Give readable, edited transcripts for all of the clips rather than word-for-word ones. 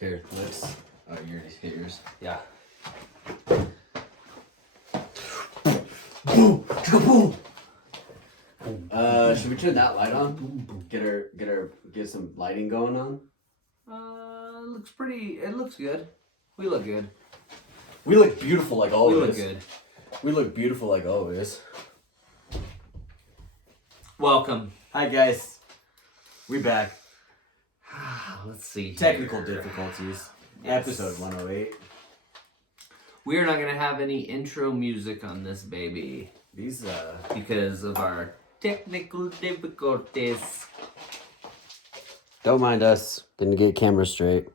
Here, let's. Oh, you already hit yours. Yeah. Boom! Boom! Should we turn that light on? Get some lighting going on. It looks pretty. It looks good. We look good. We look beautiful like always. We look good. We look beautiful like always. Welcome. Hi guys. We back. Let's see. Technical difficulties. Yes. Episode 108. We are not gonna have any intro music on this baby These because of our technical difficulties. Don't mind us. Didn't get camera straight.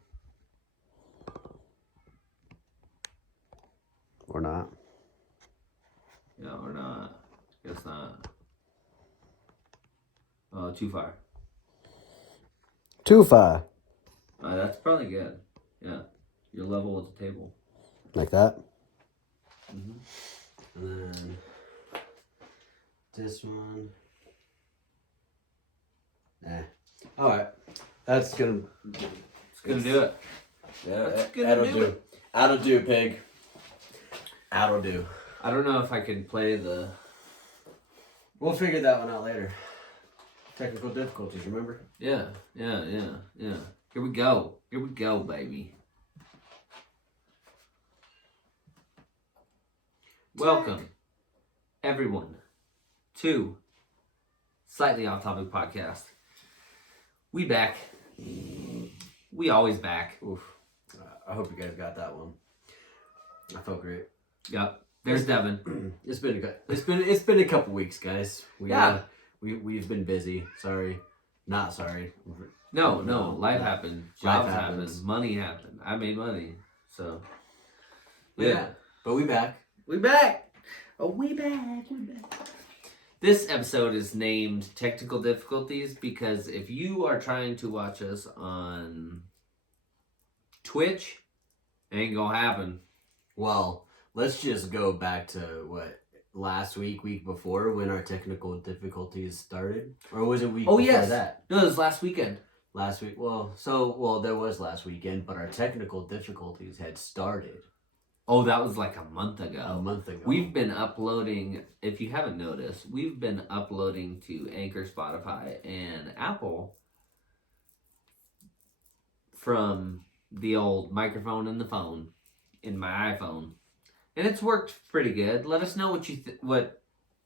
Or not. No, we're not. Guess not. Oh, too far. Too far. That's probably good. Yeah, you're level with the table. Like that. Mm-hmm. And then this one. Alright. That's gonna. It's gonna do it. Yeah, That's gonna that'll do do. it. That'll do, pig. That'll do. I don't know if I can play the. We'll figure that one out later. Technical difficulties, remember? Yeah. Here we go. Here we go, baby. Welcome, everyone, to Slightly Off Topic Podcast. We back. We always back. Oof. I hope you guys got that one. I felt great. Yep. There's Devin. It's been a couple weeks, guys. We've been busy. Sorry. Not sorry. No. Life happened. Jobs happened. happens. Money happened. I made money. So. Yeah. But we back. We back. Oh, we back. This episode is named Technical Difficulties because if you are trying to watch us on Twitch, it ain't gonna happen. Well, let's just go back to what last week before when our technical difficulties started, or was it week? Oh, before yes. that? No, it was last weekend. Last week. Well, there was last weekend, but our technical difficulties had started Oh, that was like a month ago. a month ago. We've been uploading, if you haven't noticed, we've been uploading to Anchor, Spotify, and Apple from the old microphone and the phone in my iPhone. And it's worked pretty good. Let us know what you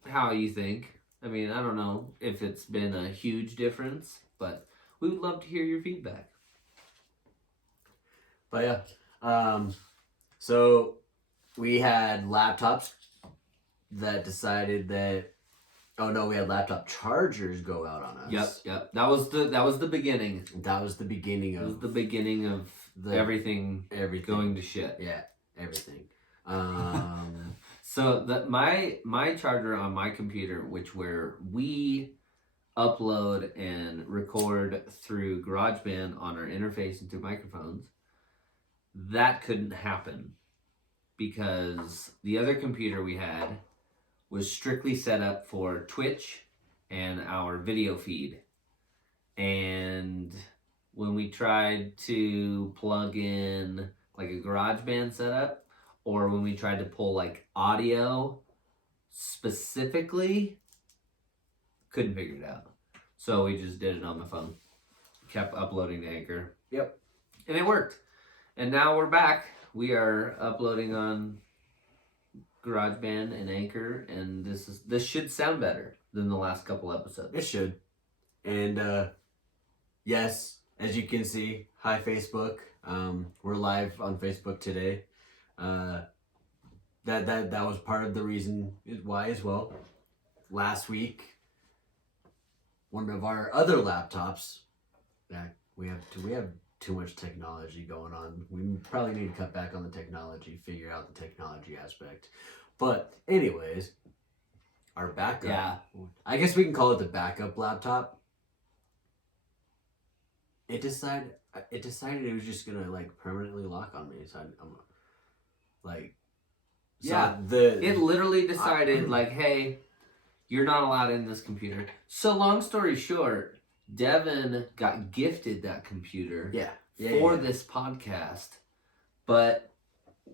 how you think. I mean, I don't know if it's been a huge difference, but we would love to hear your feedback. But yeah, so we had laptops that decided that. Oh no, we had laptop chargers go out on us. Yep. That was the beginning. That was the beginning It was of the beginning of everything going to shit. Yeah, everything. So that my charger on my computer, where we upload and record through GarageBand on our interface and through microphones, that couldn't happen because the other computer we had was strictly set up for Twitch and our video feed. And when we tried to plug in like a GarageBand setup, or when we tried to pull like audio specifically, couldn't figure it out. So we just did it on the phone. Kept uploading to Anchor. Yep. And it worked. And now we're back. We are uploading on GarageBand and Anchor, and this should sound better than the last couple episodes. It should. And yes, as you can see, hi Facebook. We're live on Facebook today. That was part of the reason why as well. Last week, one of our other laptops. We have too much technology going on. We probably need to cut back on the technology, figure out the technology aspect. But anyways, our backup. Yeah. I guess we can call it the backup laptop. It decided it was just gonna like permanently lock on me. So I'm like, so yeah. It literally decided like, hey, you're not allowed in this computer. So long story short, Devin got gifted that computer. Yeah. for this podcast, but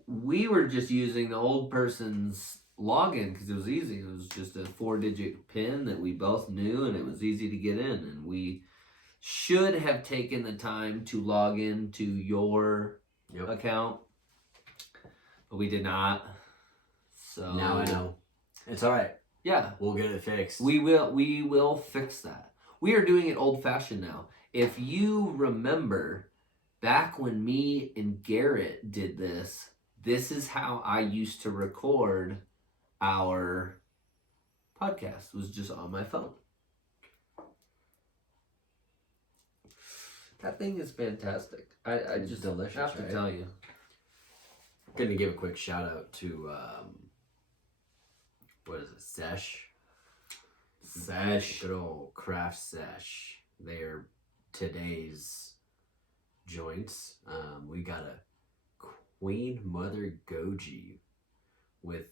we were just using the old person's login because it was easy. It was just a 4-digit PIN that we both knew, and it was easy to get in. And we should have taken the time to log into your account, but we did not. So now I know. It's all right. Yeah, We'll get it fixed. we will fix that. We are doing it old fashioned now. If you remember, back when me and Garrett did this, this is how I used to record our podcast. It was just on my phone. That thing is fantastic. I It's just delicious, have to right? tell you. Going to give a quick shout out to what is it? Sesh. Good old Craft Sesh. They're today's joints. We got a Queen Mother Goji with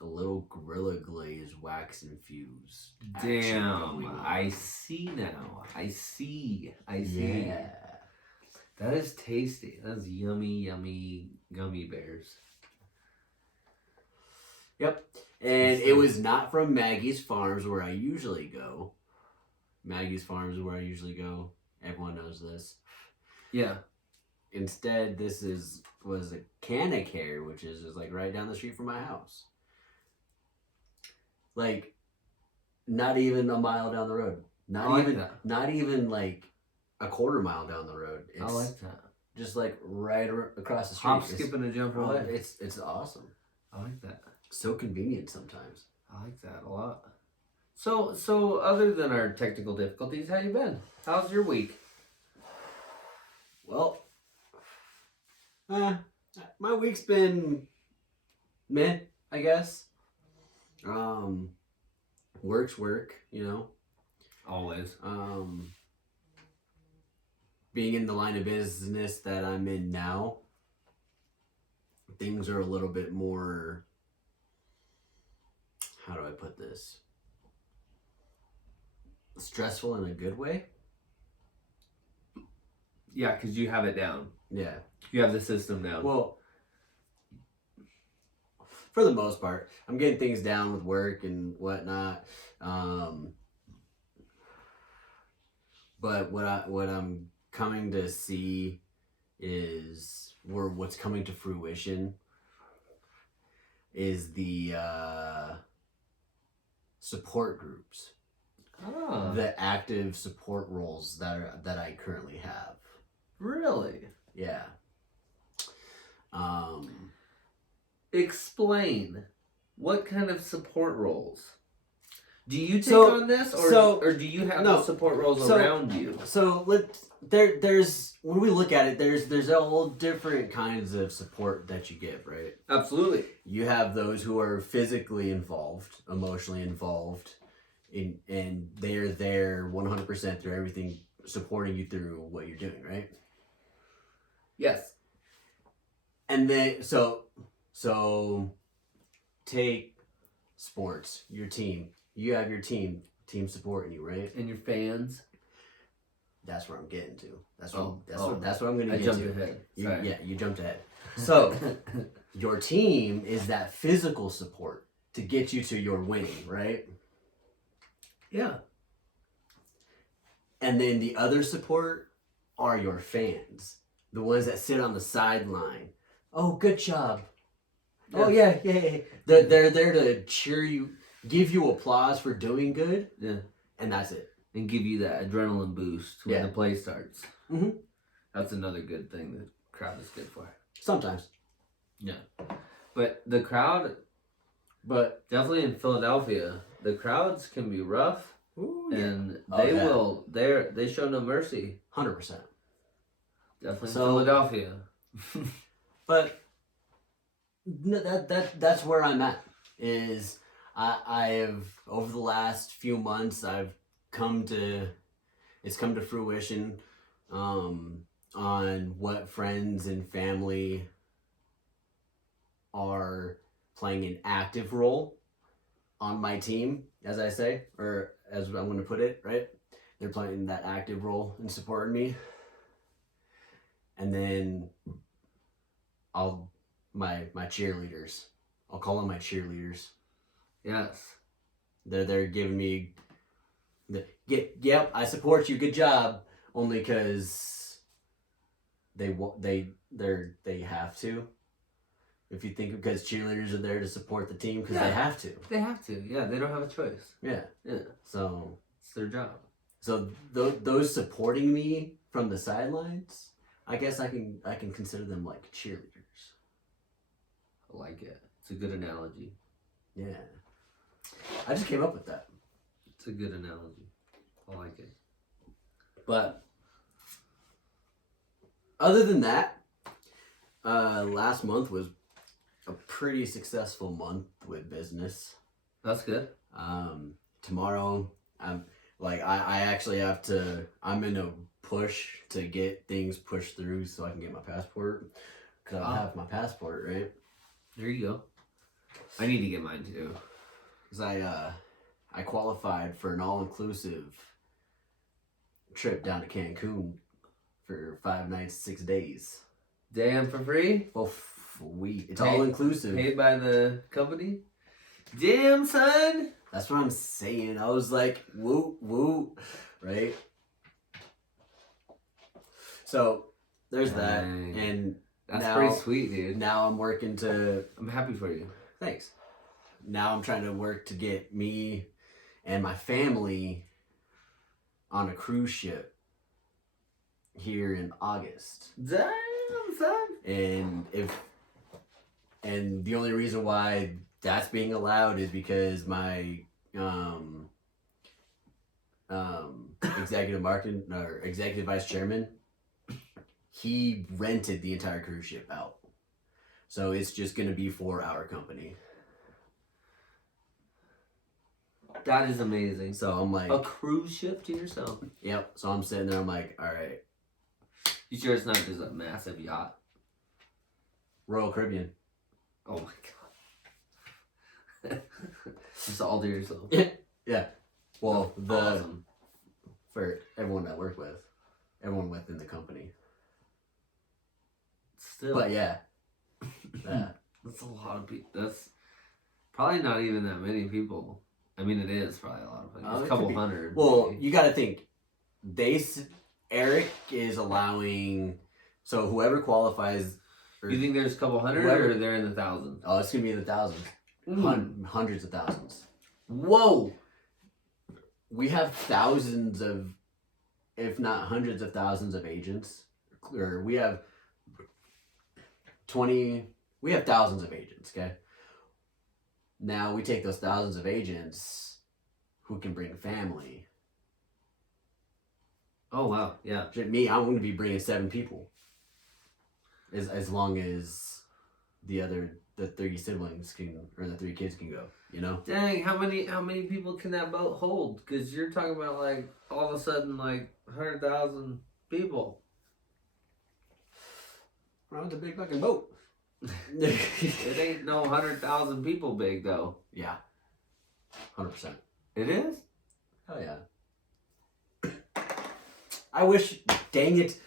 a little Gorilla Glaze wax infused. Damn, I see now. I see. Yeah. That is tasty. That's yummy gummy bears. Yep. And it was not from Maggie's Farms where I usually go. Maggie's Farms is where I usually go. Everyone knows this. Yeah. Instead, this was a Canacare, which is just like right down the street from my house. Like, not even a mile down the road. Not even like a quarter mile down the road. It's I like that. just like across the street. Hop, skip, and a jump Oh, away. it's awesome. I like that. So convenient sometimes. I like that a lot. So other than our technical difficulties, how you been? How's your week? Well, my week's been meh, I guess. Work's work, you know. Always. Being in the line of business that I'm in now, things are a little bit more, how do I put this? Stressful in a good way? Yeah, because you have it down. Yeah. You have the system down. Well, for the most part, I'm getting things down with work and whatnot. But what I'm coming to see is what's coming to fruition is the support groups, the active support roles that I currently have. Really? Yeah. Explain. What kind of support roles? Do you take So- on this, so- or do you have no. the support roles So- around you? So there's when we look at it, there's all different kinds of support that you give, right? Absolutely. You have those who are physically involved, emotionally involved, and they're there 100% through everything, supporting you through what you're doing, right? Yes. And then so take sports, your team. You have your team supporting you, right? And your fans. That's where I'm getting to. That's Oh, what I'm gonna I get jumped to. ahead. You, Sorry. yeah, you jumped ahead. So your team is that physical support to get you to your winning, right? Yeah. And then the other support are your fans, the ones that sit on the sideline. Oh, good job. Oh yeah. They're there to cheer you, give you applause for doing good. Yeah. And that's it. And give you that adrenaline boost when Yeah. the play starts. Mhm. That's another good thing the crowd is good for. Sometimes, Yeah. But the crowd, but definitely in Philadelphia, the crowds can be rough, and Oh, they yeah. they show no mercy. 100%. Definitely in So- Philadelphia. But that's where I'm at. Is I have over the last few months it's come to fruition on what friends and family are playing an active role on my team, as I say, or as I'm going to put it, right? They're playing that active role in supporting me. and then my cheerleaders. I'll call them my cheerleaders. Yes. They're giving me yep, I support you. Good job. Only because they have to. If you think because cheerleaders are there to support the team because they have to. They have to. Yeah, they don't have a choice. Yeah. Yeah. So It's their job. So those supporting me from the sidelines, I guess I can consider them like cheerleaders. I like it. It's a good analogy. Yeah. I just came up with that. It's a good analogy. I like it. But other than that, last month was a pretty successful month with business. That's good. Tomorrow, I actually have to. I'm in a push to get things pushed through so I can get my passport. Cause I don't have my passport, right? There you go. I need to get mine too. Cause I qualified for an all-inclusive trip down to Cancun for 5 nights, 6 days. Damn, for free? Well, it's all-inclusive. Paid by the company? Damn, son! That's what I'm saying. I was like, woo, woo, right? So, there's that. Dang. And That's now, pretty sweet, dude. now I'm working to... I'm happy for you. Thanks. Now I'm trying to work to get me and my family on a cruise ship here in August. Damn, son! And the only reason why that's being allowed is because my executive marketing or executive vice chairman, he rented the entire cruise ship out. So it's just gonna be for our company. That is amazing. So I'm like, a cruise ship to yourself? yep. So I'm sitting there, I'm like, all right, You sure it's not just a massive yacht? Royal Caribbean. Oh my god. Just all to yourself. Yeah. Well, Awesome. for everyone I work with, everyone within the company. Still. But yeah. That's a lot of people. That's probably not even that many people. I mean, it is probably a lot of people. It's a It couple could be. hundred. Well, maybe. you got to think. Eric is allowing. So whoever qualifies. You think there's a couple hundred, Whoever- or they're in the thousands? Oh, it's gonna be in the thousands, hundreds of thousands. Whoa! We have thousands of, if not hundreds of thousands of agents, or we have 20. We have thousands of agents. Okay. Now we take those thousands of agents, who can bring family. Oh wow! Yeah. Me, I'm going to be bringing 7 people. As long as the 3 siblings can, or the 3 kids can go, you know? Dang! How many people can that boat hold? Because you're talking about like all of a sudden like 100,000 people. Well, it's a big fucking boat. It ain't no 100,000 people big though. Yeah. 100%. It is. Hell yeah. I wish, dang it.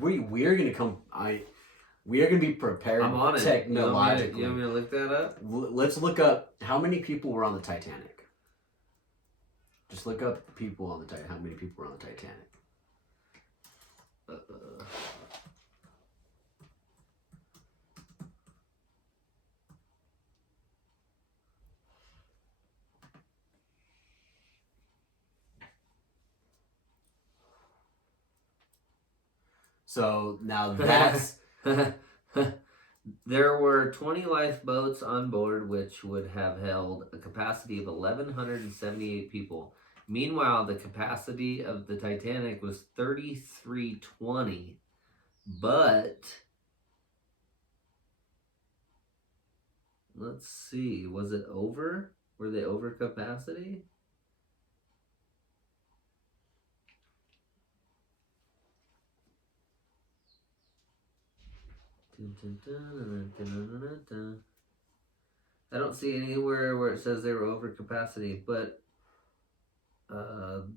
We are gonna come. We are gonna be prepared. I'm on it. Technologically. You want me to look that up? Let's look up how many people were on the Titanic. Just look up the people on the Titanic. How many people were on the Titanic? So now that's There were 20 lifeboats on board, which would have held a capacity of 1,178 people. Meanwhile, the capacity of the Titanic was 3,320. But let's see, was it over? Were they over capacity? I don't see anywhere where it says they were over capacity, but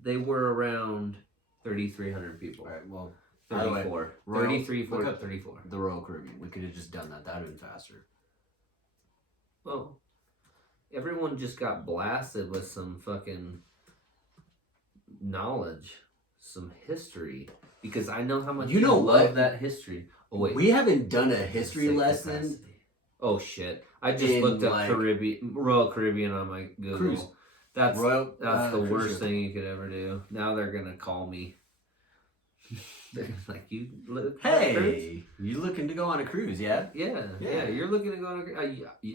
they were around 3,300 people. All right. Well, by the way, 34. Royal- 33, look up 34. the Royal Caribbean. We could have just done that. That'd have been faster. Well, everyone just got blasted with some fucking knowledge, some history, because I know how much You know love what? that history. Oh wait, We haven't done a history Say lesson. capacity. Oh shit! I just In, looked up like, Royal Caribbean on my Google. Cruise. That's Royal. the cruise worst ship. thing you could ever do. Now they're gonna call me. They're like, you look. Hey, you looking to go on a cruise? Yeah. Yeah, Yeah. you're looking to go on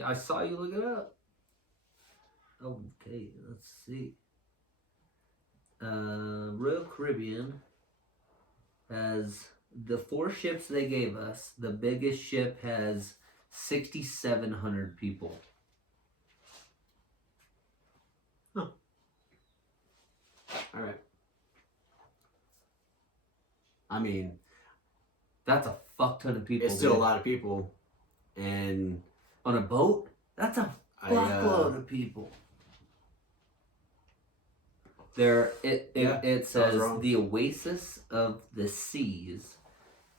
I saw you look it up. Okay, let's see. Royal Caribbean has the 4 ships they gave us. The biggest ship has 6,700 people. All right. I mean, That's a fuck ton of people. it's still dude. a lot of people, and On a boat? That's a I fuckload of people. There, it was says wrong. the Oasis of the Seas,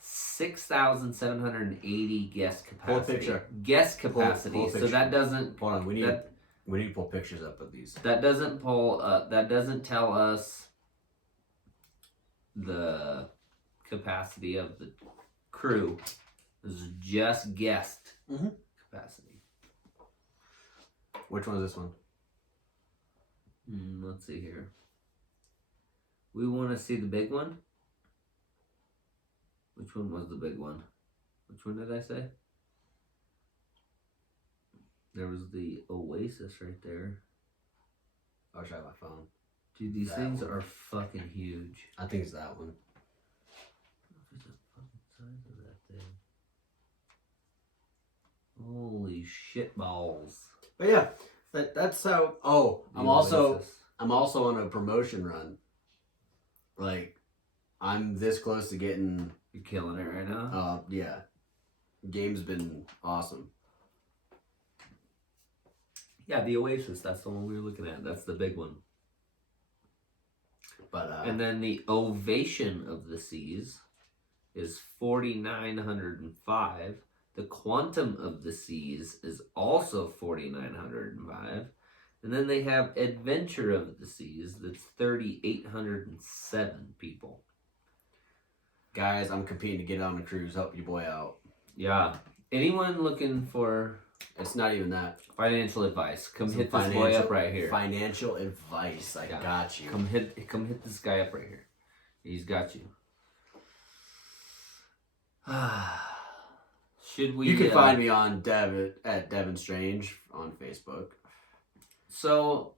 6,780 guest capacity. Pull a picture. Guest capacity. pull a So picture. that doesn't hold on. We need that to pull pictures up of these. that doesn't pull. That doesn't tell us the capacity of the crew. This is just guest Mhm. capacity. Which one is this one? Let's see here. We want to see the big one. Which one was the big one? Which one did I say? There was the Oasis right there. I wish I had my phone. Dude, these That things one. are fucking huge. I think it's that one. Look at the fucking size of that thing. Holy shit balls. But yeah, that's how. Oh, The I'm Oasis. also on a promotion run. Like, I'm this close to getting. You're killing it right now. Yeah, game's been awesome. Yeah, the Oasis. That's the one we were looking at. That's the big one. But And then the Ovation of the Seas is 4,905. The Quantum of the Seas is also 4,905. And then they have Adventure of the Seas that's 3,807 people. guys, I'm competing to get on a cruise. Help your boy out. Yeah. Anyone looking for It's not even that. financial advice, come Some hit this boy up right here. Financial advice. I Yeah. got you. Come hit this guy up right here. He's got you. Should we? You can find me on at Devin Strange on Facebook. So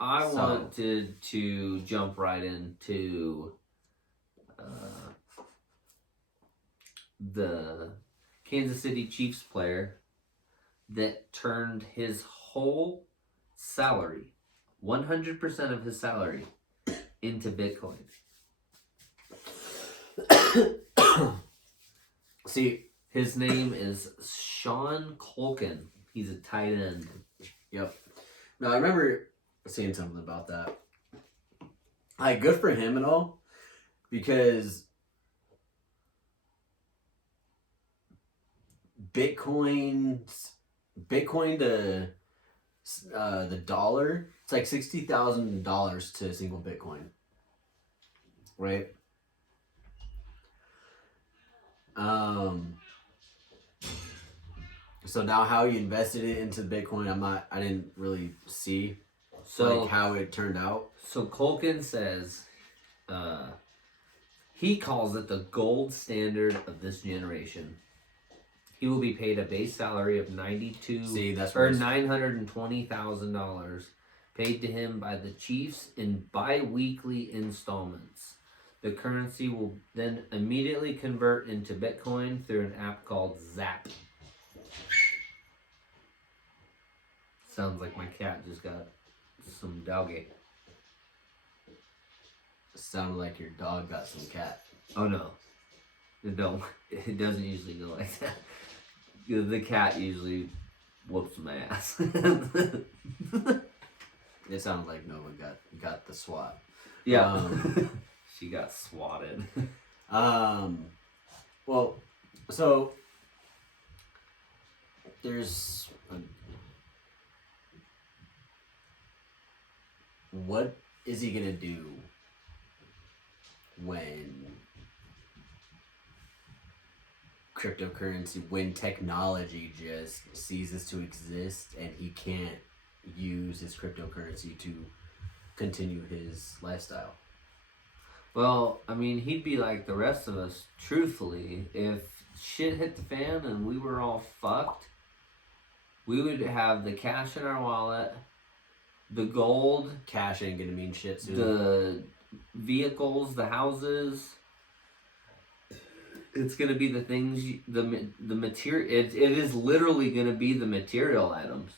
I wanted to jump right into the Kansas City Chiefs player that turned his whole salary, 100% of his salary, into Bitcoin. See, His name is Sean Culkin. He's a tight end. yep. No, I remember seeing something about that. Like, good for him and all, because Bitcoin to the dollar, it's like $60,000 to a single Bitcoin, right? So now how he invested it into Bitcoin, I didn't really see So like how it turned out. So Culkin says he calls it the gold standard of this generation. He will be paid a base salary of See, that's or where $920,000 paid to him by the Chiefs in bi-weekly installments. The currency will then immediately convert into Bitcoin through an app called Zap. Sounds like my cat just got some doggy. sounded like your dog got some cat. Oh no, it don't. It doesn't usually go like that. The cat usually whoops my ass. It sounded like Nova got the swat. Yeah. She got swatted. Well, so there's what is he gonna do when cryptocurrency, when technology just ceases to exist and he can't use his cryptocurrency to continue his lifestyle? Well, I mean, he'd be like the rest of us, truthfully. If shit hit the fan and we were all fucked, we would have the cash in our wallet, the gold, Cash ain't gonna mean shit soon. the vehicles, the houses. It's gonna be the things, the material. It is literally gonna be the material items.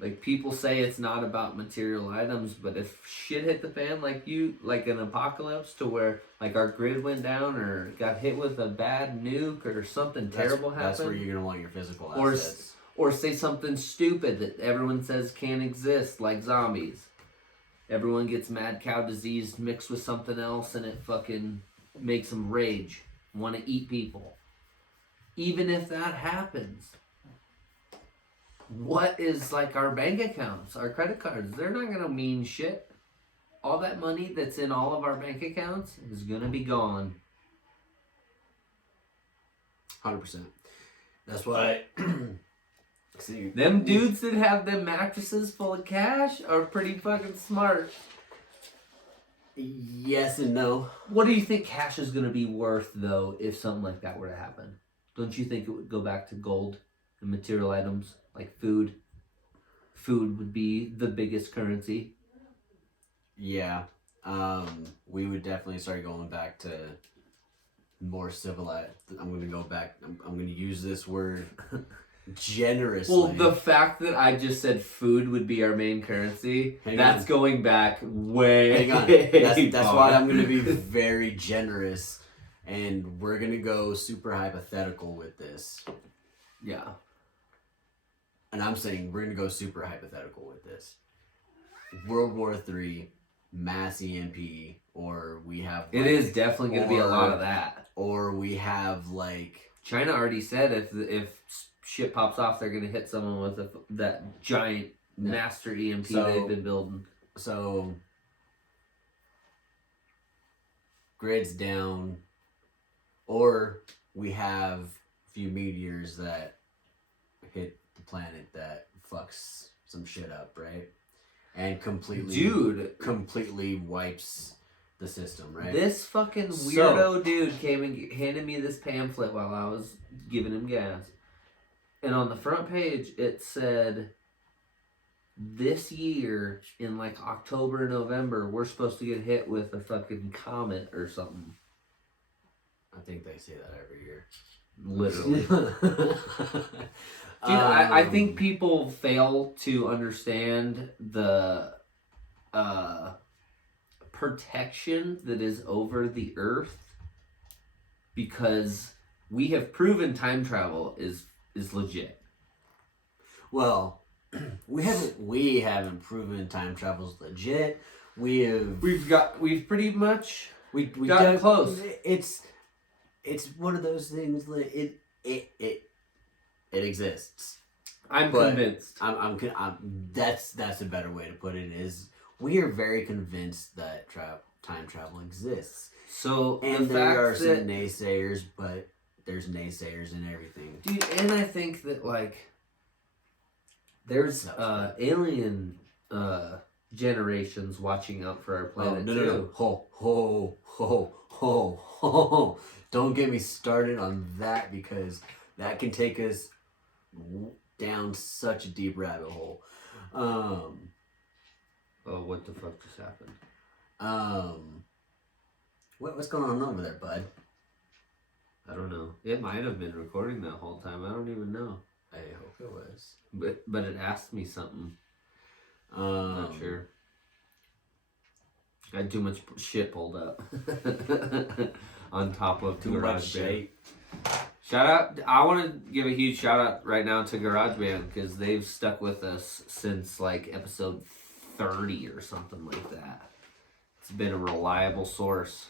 Like, people say it's not about material items, but if shit hit the fan, like an apocalypse to where like our grid went down or got hit with a bad nuke or something terrible happened. That's where you're gonna want your physical Or assets. Or say something stupid that everyone says can't exist, like zombies. Everyone gets mad cow disease mixed with something else and it fucking makes them rage, want to eat people. Even if that happens, what is like our bank accounts, our credit cards? They're not going to mean shit. All that money that's in all of our bank accounts is going to be gone. 100%. That's why. See, Them dudes that have them mattresses full of cash are pretty fucking smart. yes and no. What do you think cash is going to be worth, though, if something like that were to happen? Don't you think it would go back to gold and material items like food? Food would be the biggest currency. Yeah. We would definitely start going back to more civilized. I'm going to go back. I'm going to use this word generously. Well, the fact that I just said food would be our main currency, that's going back way. Hang on. That's why I'm going to be very generous. And we're going to go super hypothetical with this. Yeah. And I'm saying we're going to go super hypothetical with this. World War III, mass EMP, or we have... It is definitely going to be a lot of that. Or we have, like... China already said if shit pops off, they're going to hit someone with that giant master EMP they've been building. So... Grid's down... Or we have a few meteors that hit the planet that fucks some shit up, right? And completely wipes the system, right? This fucking weirdo dude came and handed me this pamphlet while I was giving him gas. And on the front page, it said, this year, in like October, November, we're supposed to get hit with a fucking comet or something. I think they say that every year. Literally. Dude, I think people fail to understand the protection that is over the earth, because we have proven time travel is legit. Well, we haven't proven time travel's legit. We've pretty much we gotten close. It's one of those things that it exists. I'm convinced. I'm that's a better way to put it. Is we are very convinced that time travel exists. So and there are some naysayers, but there's naysayers in everything, dude. And I think that like there's alien generations watching out for our planet too. No. Don't get me started on that, because that can take us down such a deep rabbit hole. Oh, what the fuck just happened? What's going on over there, bud? I don't know. It might have been recording that whole time. I don't even know. I hope it was. But it asked me something. Not sure. I had too much shit pulled up on top of GarageBand. Shout out! I want to give a huge shout out right now to GarageBand, because they've stuck with us since like episode 30 or something like that. It's been a reliable source.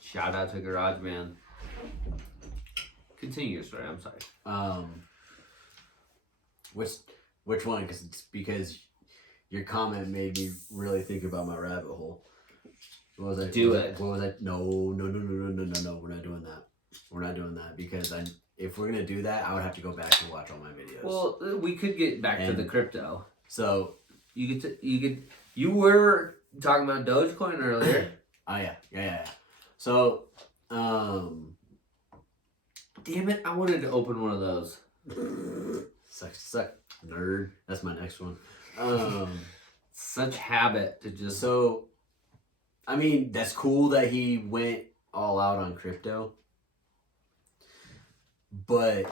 Shout out to GarageBand. Continue your story. I'm sorry. Which one? Because your comment made me really think about my rabbit hole. What was I? Do it. What was I? No. We're not doing that. We're not doing that because if we're gonna do that, I would have to go back and watch all my videos. Well, we could get back to the crypto. So you were talking about Dogecoin earlier. Oh yeah. So, damn it! I wanted to open one of those. suck, nerd. That's my next one. Such habit to just. So, I mean, that's cool that he went all out on crypto, but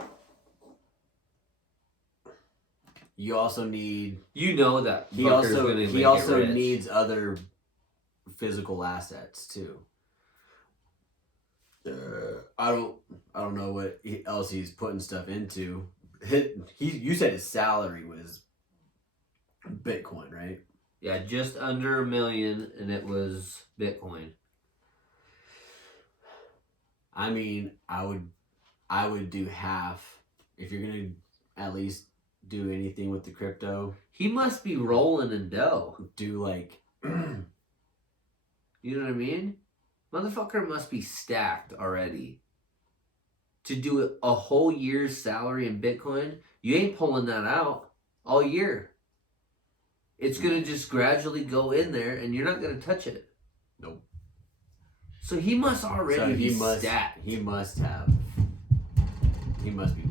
you also need. You know that He Booker's also gonna he make also it rich. needs other physical assets too. I don't know what else he's putting stuff into. You said his salary was Bitcoin, right? Yeah, just under $1 million, and it was Bitcoin. I mean, I would do half if you're gonna at least do anything with the crypto. He must be rolling in dough. Do like, You know what I mean? Motherfucker must be stacked already. To do a whole year's salary in Bitcoin, you ain't pulling that out all year. It's going to just gradually go in there and you're not going to touch it. Nope. So he must already be stacked. He must be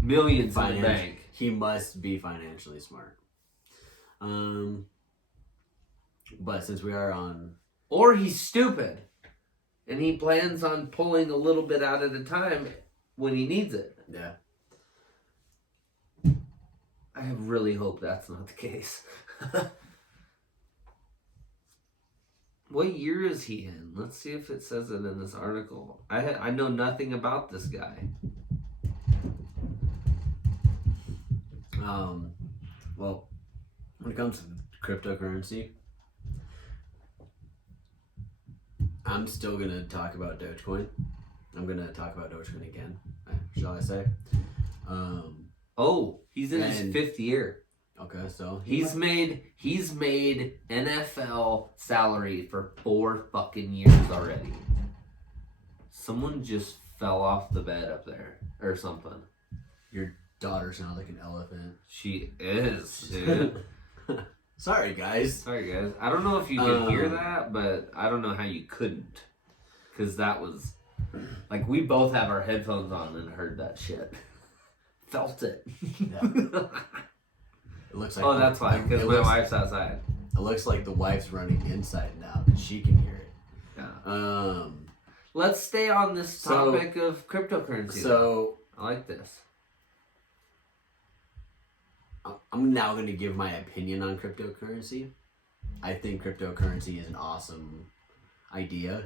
Millions in the bank. He must be financially smart. But since we are on... Or he's stupid. And he plans on pulling a little bit out at a time when he needs it. Yeah. I really hope that's not the case. What year is he in? Let's see if it says it in this article. I know nothing about this guy. Well, when it comes to cryptocurrency, I'm still going to talk about Dogecoin. I'm going to talk about Dogecoin again, shall I say. He's in his 5th year. Okay, so He's made NFL salary for 4 fucking years already. Someone just fell off the bed up there or something. Your daughter sounds like an elephant. She is, dude. Sorry, guys. Sorry, guys. I don't know if you could hear that, but I don't know how you couldn't. Because that was... Like, we both have our headphones on and heard that shit. Felt it. Yeah. It looks like that's fine, because my wife's outside. It looks like the wife's running inside now, because she can hear it. Yeah. Let's stay on this topic of cryptocurrency. So, I like this. I'm now going to give my opinion on cryptocurrency. I think cryptocurrency is an awesome idea.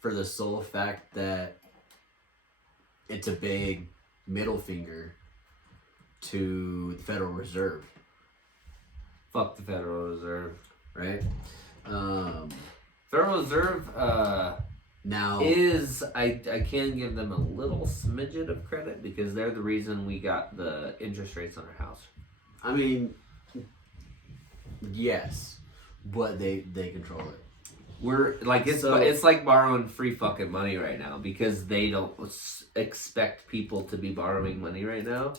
For the sole fact that it's a big middle finger to the Federal Reserve. Fuck the Federal Reserve. Right? Federal Reserve Now I can give them a little smidget of credit because they're the reason we got the interest rates on our house. I mean, yes, but they control it. We're like it's like borrowing free fucking money right now because they don't expect people to be borrowing money right now.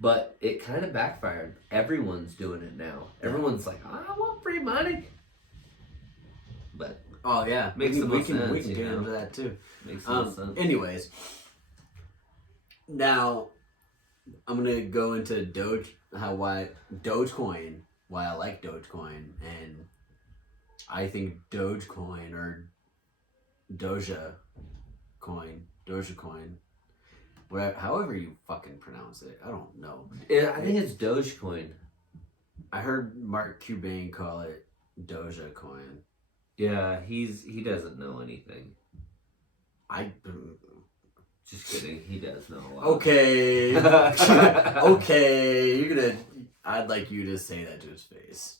But it kind of backfired. Everyone's doing it now. Everyone's like, I want free money. But oh yeah, makes the most sense. We can get into that too. Makes sense. Anyways, now I'm gonna go into Dogecoin, why I like Dogecoin, and I think Dogecoin or Dogecoin, whatever, however you fucking pronounce it, I don't know. Yeah, I think it's Dogecoin. I heard Mark Cuban call it Dogecoin. Yeah, he doesn't know anything. Just kidding. He does know a lot. Okay. Okay. I'd like you to say that to his face.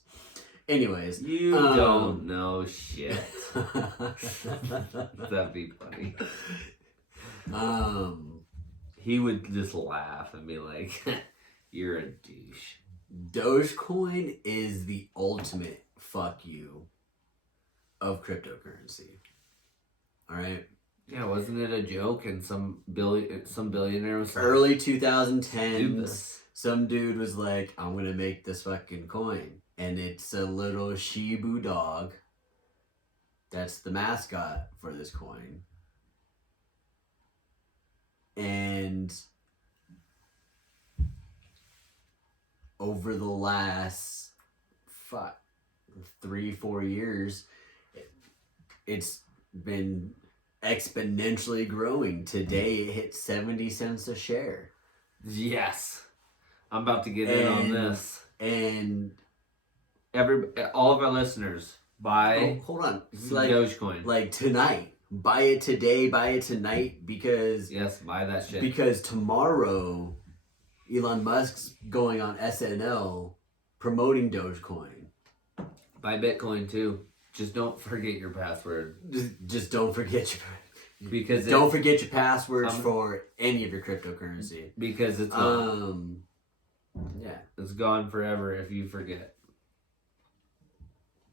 Anyways, You don't know shit. That'd be funny. He would just laugh and be like, "You're a douche." Dogecoin is the ultimate fuck you of cryptocurrency. All right. Yeah, wasn't it a joke? And some billionaire was like, Early "Do 2010s, this." some dude was like, "I'm gonna make this fucking coin," and it's a little Shiba dog. That's the mascot for this coin. And over the last 3-4 years, it's been exponentially growing. Today it hit 70 cents a share. Yes, I'm about to get in on this. And All of our listeners, buy hold on, some Dogecoin. like tonight. Buy it today, buy it tonight, because Yes, buy that shit. Because tomorrow, Elon Musk's going on SNL promoting Dogecoin. Buy Bitcoin too. Just don't forget your password. Just don't forget Because don't forget your passwords for any of your cryptocurrency. Because it's yeah, it's gone forever if you forget.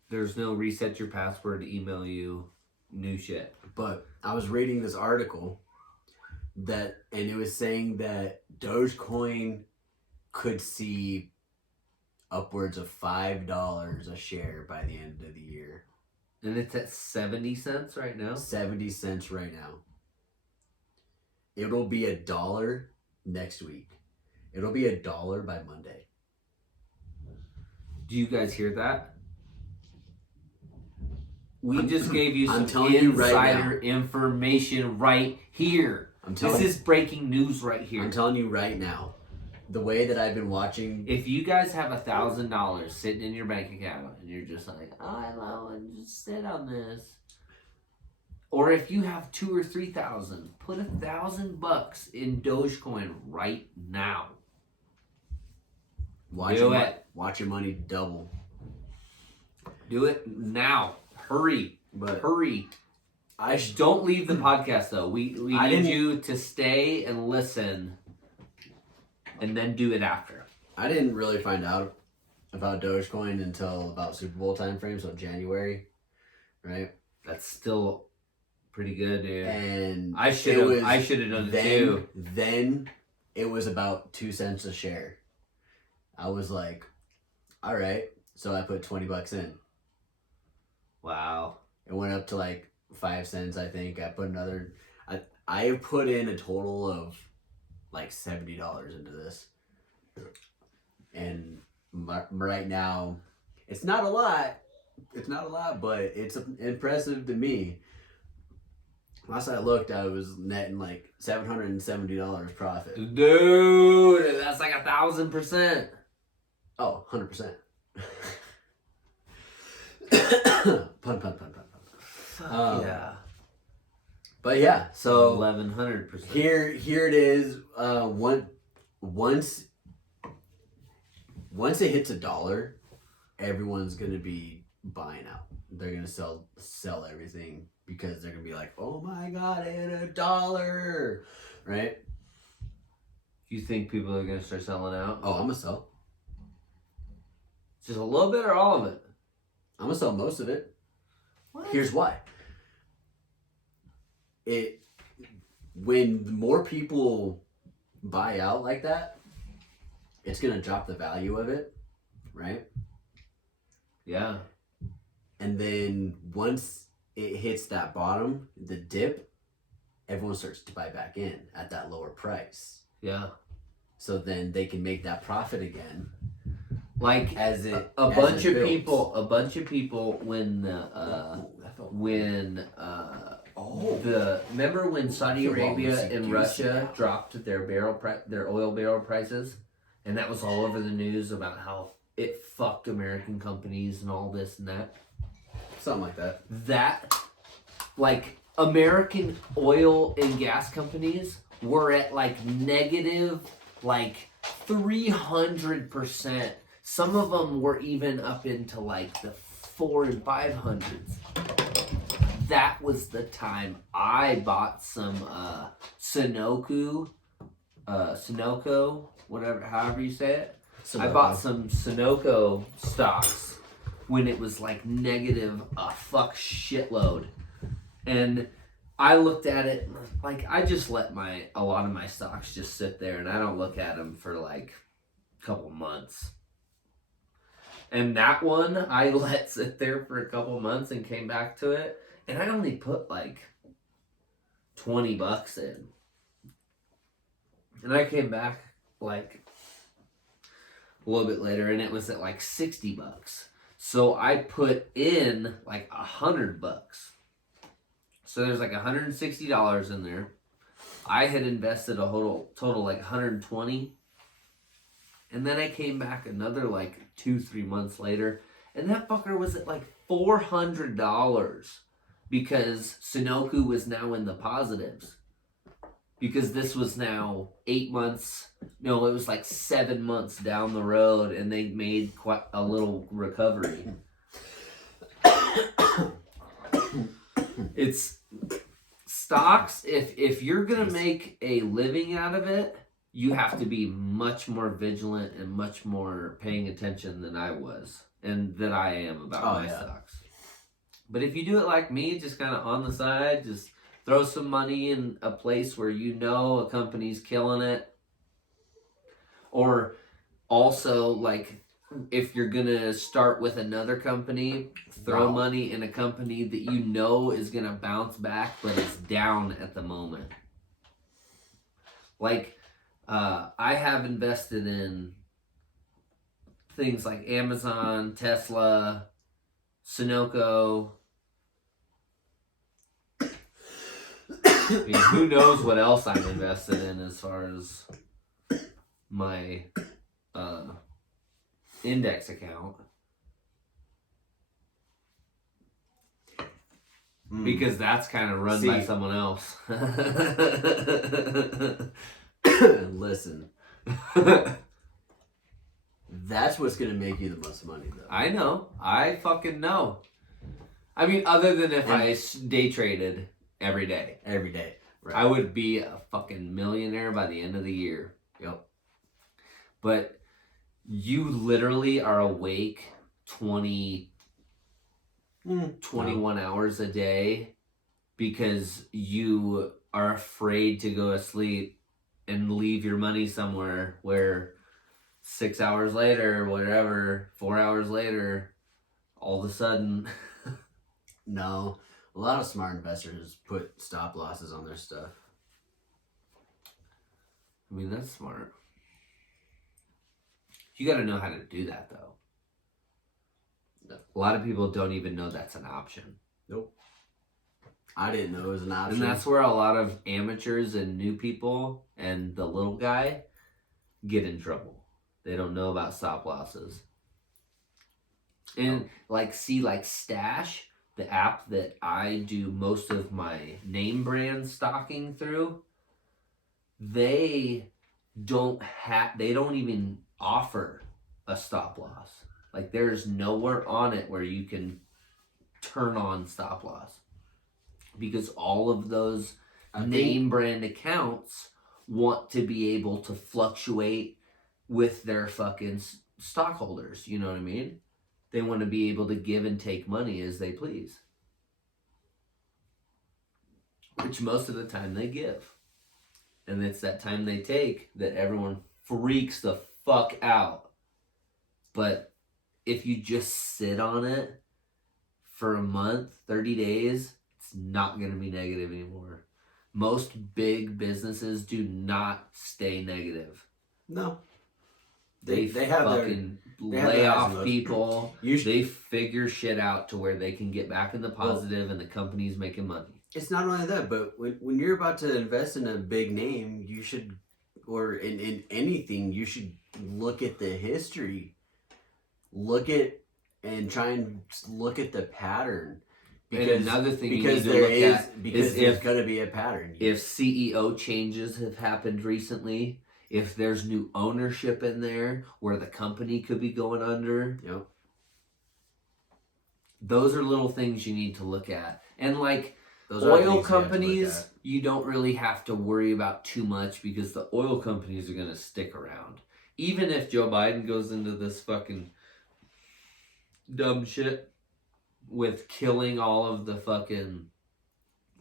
There's no reset your password to email you new shit. But I was reading this article and it was saying that Dogecoin could see upwards of $5 a share by the end of the year. And it's at 70 cents right now? 70 cents right now. It'll be $1 next week. It'll be $1 by Monday. Do you guys hear that? We just gave you I'm some telling you right insider information right here. This is breaking news right here. I'm telling you right now. The way that I've been watching. If you guys have $1,000 sitting in your bank account and you're just like, oh, I love it, just sit on this. Or if you have 2,000 or 3,000, put $1,000 in Dogecoin right now. Watch your money double. Do it now. Hurry. But hurry. Don't leave the podcast though. We need you to stay and listen. And then do it after. I didn't really find out about Dogecoin until about Super Bowl time frame, so January, right? That's still pretty good, dude. And I should have done it too. Then it was about 2 cents a share. I was like, all right. So I put $20 in. Wow. It went up to like 5 cents, I think. I put in a total of like $70 into this, and right now it's not a lot, but it's impressive to me. Last I looked, I was netting like $770 profit. Dude, that's like 1,000%. Oh, 100%. Pun. Yeah. But yeah, so 1,100%. Here it is. Once it hits $1, everyone's gonna be buying out. They're gonna sell everything because they're gonna be like, "Oh my god, I hit $1!" Right? You think people are gonna start selling out? Oh, I'm gonna sell. Just a little bit or all of it? I'm gonna sell most of it. What? Here's why. When more people buy out like that, it's gonna drop the value of it, right? Yeah. And then once it hits that bottom, the dip, everyone starts to buy back in at that lower price. Yeah. So then they can make that profit again. Like a bunch of people when remember when Saudi Arabia and Russia dropped their oil barrel prices, and that was all over the news about how it fucked American companies and all this and that. Something like that. That, like, American oil and gas companies were at like negative, like 300%. Some of them were even up into like the 400 and 500s. That was the time I bought some Sunoco, whatever, however you say it. I bought some Sunoco stocks when it was like negative a fuck shitload. And I looked at it, like, I just let a lot of my stocks just sit there, and I don't look at them for like a couple months. And that one I let sit there for a couple months and came back to it, and I only put like $20 in. And I came back like a little bit later, and it was at like $60. So I put in like $100. So there's like $160 in there. I had invested a total like $120. And then I came back another like 2-3 months later, and that fucker was at like $400 because Sunoco was now in the positives. Because this was now 8 months, no, it was like 7 months down the road, and they made quite a little recovery. It's stocks, if you're gonna make a living out of it, you have to be much more vigilant and much more paying attention than I was, and that I am about my stocks. But if you do it like me, just kind of on the side, just throw some money in a place where you know a company's killing it. Or also, like, if you're going to start with another company, throw money in a company that you know is going to bounce back, but it's down at the moment. Like, I have invested in things like Amazon, Tesla, Sunoco. I mean, who knows what else I'm invested in as far as my index account. Because that's kind of run by someone else. Listen. That's what's going to make you the most money, though. I know. I fucking know. I mean, other than if I day traded every day. Every day. Right. I would be a fucking millionaire by the end of the year. Yep. But you literally are awake 21 hours a day because you are afraid to go to sleep and leave your money somewhere where 6 hours later, whatever, 4 hours later, all of a sudden... No. A lot of smart investors put stop losses on their stuff. I mean, that's smart. You got to know how to do that, though. No. A lot of people don't even know that's an option. Nope. I didn't know it was an option. And that's where a lot of amateurs and new people and the little guy get in trouble. They don't know about stop losses. And like Stash, the app that I do most of my name brand stocking through, they don't even offer a stop loss. Like, there's nowhere on it where you can turn on stop loss, because all of those name brand accounts want to be able to fluctuate with their fucking stockholders. You know what I mean? They want to be able to give and take money as they please. Which most of the time they give. And it's that time they take that everyone freaks the fuck out. But if you just sit on it for a month, 30 days, it's not going to be negative anymore. Most big businesses do not stay negative. No. They have fucking lay off people. They figure shit out to where they can get back in the positive, and the company's making money. It's not only that, but when you're about to invest in a big name, you should, or in anything, you should look at the history. Look at and try and look at the pattern. Because, and another thing you need to look at is there's going to be a pattern. If CEO changes have happened recently, if there's new ownership in there where the company could be going under. Yep. Those are little things you need to look at. And like Those are oil things you have to look companies, at. you don't really have to worry about too much because the oil companies are going to stick around. Even if Joe Biden goes into this fucking dumb shit with killing all of the fucking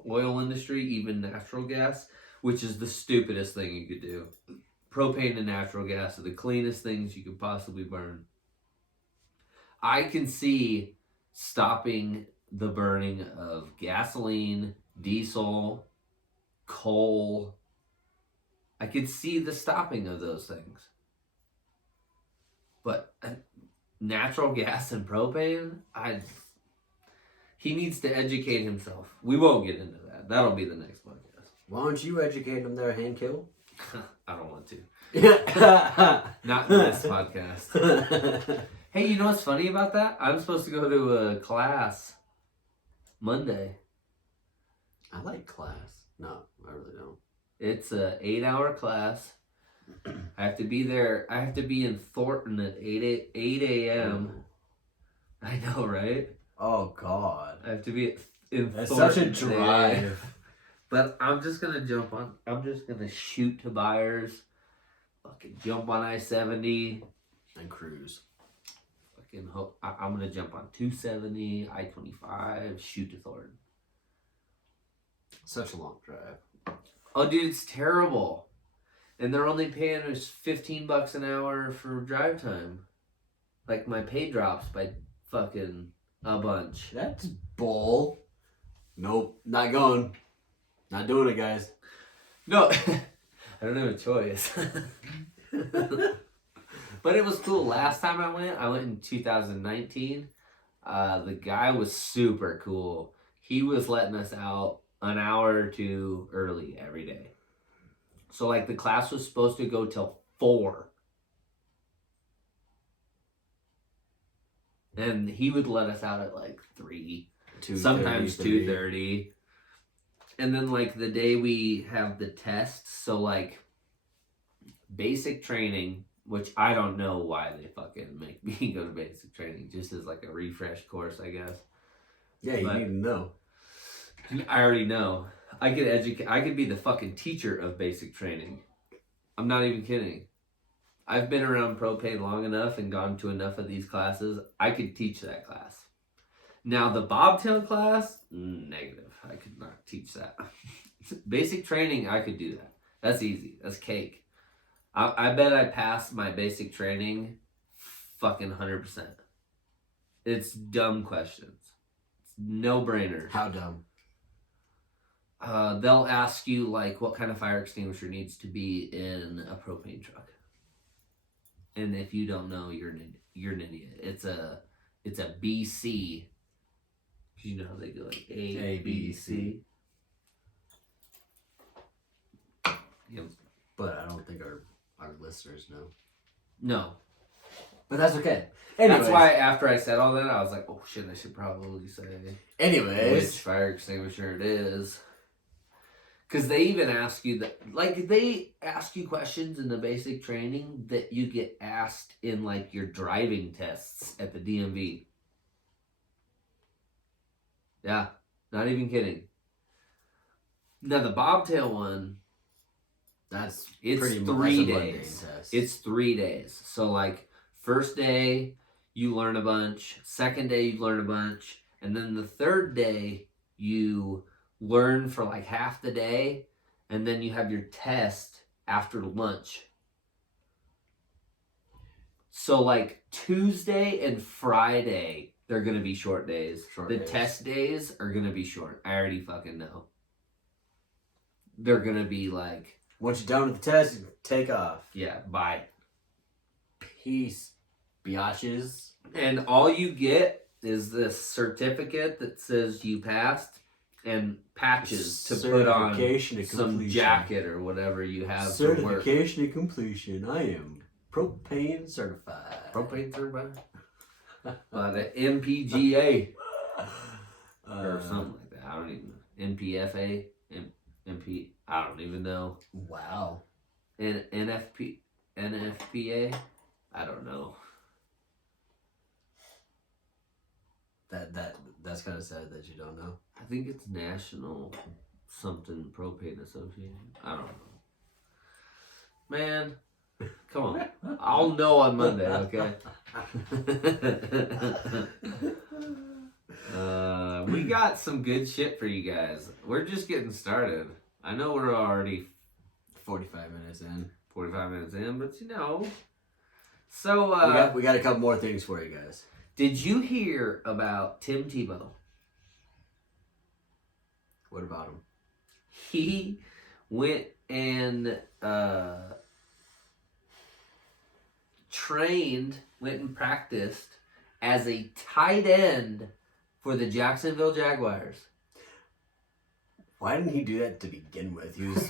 oil industry, even natural gas, which is the stupidest thing you could do. Propane and natural gas are the cleanest things you could possibly burn. I can see stopping the burning of gasoline, diesel, coal. I could see the stopping of those things. But natural gas and propane, he needs to educate himself. We won't get into that. That'll be the next podcast. Why don't you educate them there, Hankill? I don't want to. Not in this podcast. Hey, you know what's funny about that? I'm supposed to go to a class Monday. I like class. No, I really don't. It's a 8-hour class. I have to be there. I have to be in Thornton at 8 a.m. I know, right? Oh, God. I have to be in That's Thornton such a at 8 drive. a.m. But I'm just going to jump on. I'm just going to shoot to Byers. Fucking jump on I-70. And cruise. Fucking hope. I'm going to jump on 270, I-25, shoot to Thornton. Such a long drive. Oh, dude, it's terrible. And they're only paying us $15 an hour for drive time. Like, my pay drops by fucking a bunch. That's bull. Nope. Not going. Not doing it, guys. No, I don't have a choice. But it was cool. Last time I went in 2019. The guy was super cool. He was letting us out an hour or two early every day. So, like, the class was supposed to go till 4. And he would let us out at, like, 3. Sometimes 2:30. And then, like, the day we have the tests, so, like, basic training, which I don't know why they fucking make me go to basic training, just as, like, a refresh course, I guess. Yeah, you But need to know. I already know. I could be the fucking teacher of basic training. I'm not even kidding. I've been around propane long enough and gone to enough of these classes. I could teach that class. Now the bobtail class, negative. I could not teach that. Basic training, I could do that. That's easy. That's cake. I bet I passed my basic training fucking 100%. It's dumb questions. It's no-brainers. How dumb? They'll ask you, like, what kind of fire extinguisher needs to be in a propane truck. And if you don't know, you're an idiot. It's a BC. You know, they go like A, B, C. Yep. But I don't think our listeners know. No. But that's okay. Anyways. That's why after I said all that, I was like, oh shit, I should probably say Anyways. which fire extinguisher it is. Because they even ask you that, like, they ask you questions in the basic training that you get asked in, like, your driving tests at the DMV. Yeah, not even kidding. Now, the bobtail one, That's it's pretty 3 much a mundane days. test. It's 3 days. So, like, first day, you learn a bunch. Second day, you learn a bunch. And then the third day, you learn for like half the day, and then you have your test after lunch. So like Tuesday and Friday, they're gonna be short days. The test days are gonna be short. I already fucking know. They're gonna be like, once you're done with the test, you take off. yeah, bye. Peace, biatches. And all you get is this certificate that says you passed, and patches to put on Certification of some completion. jacket or whatever you have for work. Certification of completion. I am propane certified. Propane turbine? By the MPGA or something like that. I don't even know. NPFA? MP? I don't even know. Wow. NFPA? I don't know. That's kind of sad that you don't know. I think it's National something Propane Association. I don't know. Man, come on. I'll know on Monday, okay? We got some good shit for you guys. We're just getting started. I know we're already 45 minutes in. 45 minutes in, but you know. So, we got a couple more things for you guys. did you hear about Tim Tebow? What about him? He went and went and practiced as a tight end for the Jacksonville Jaguars. Why didn't he do that to begin with? He was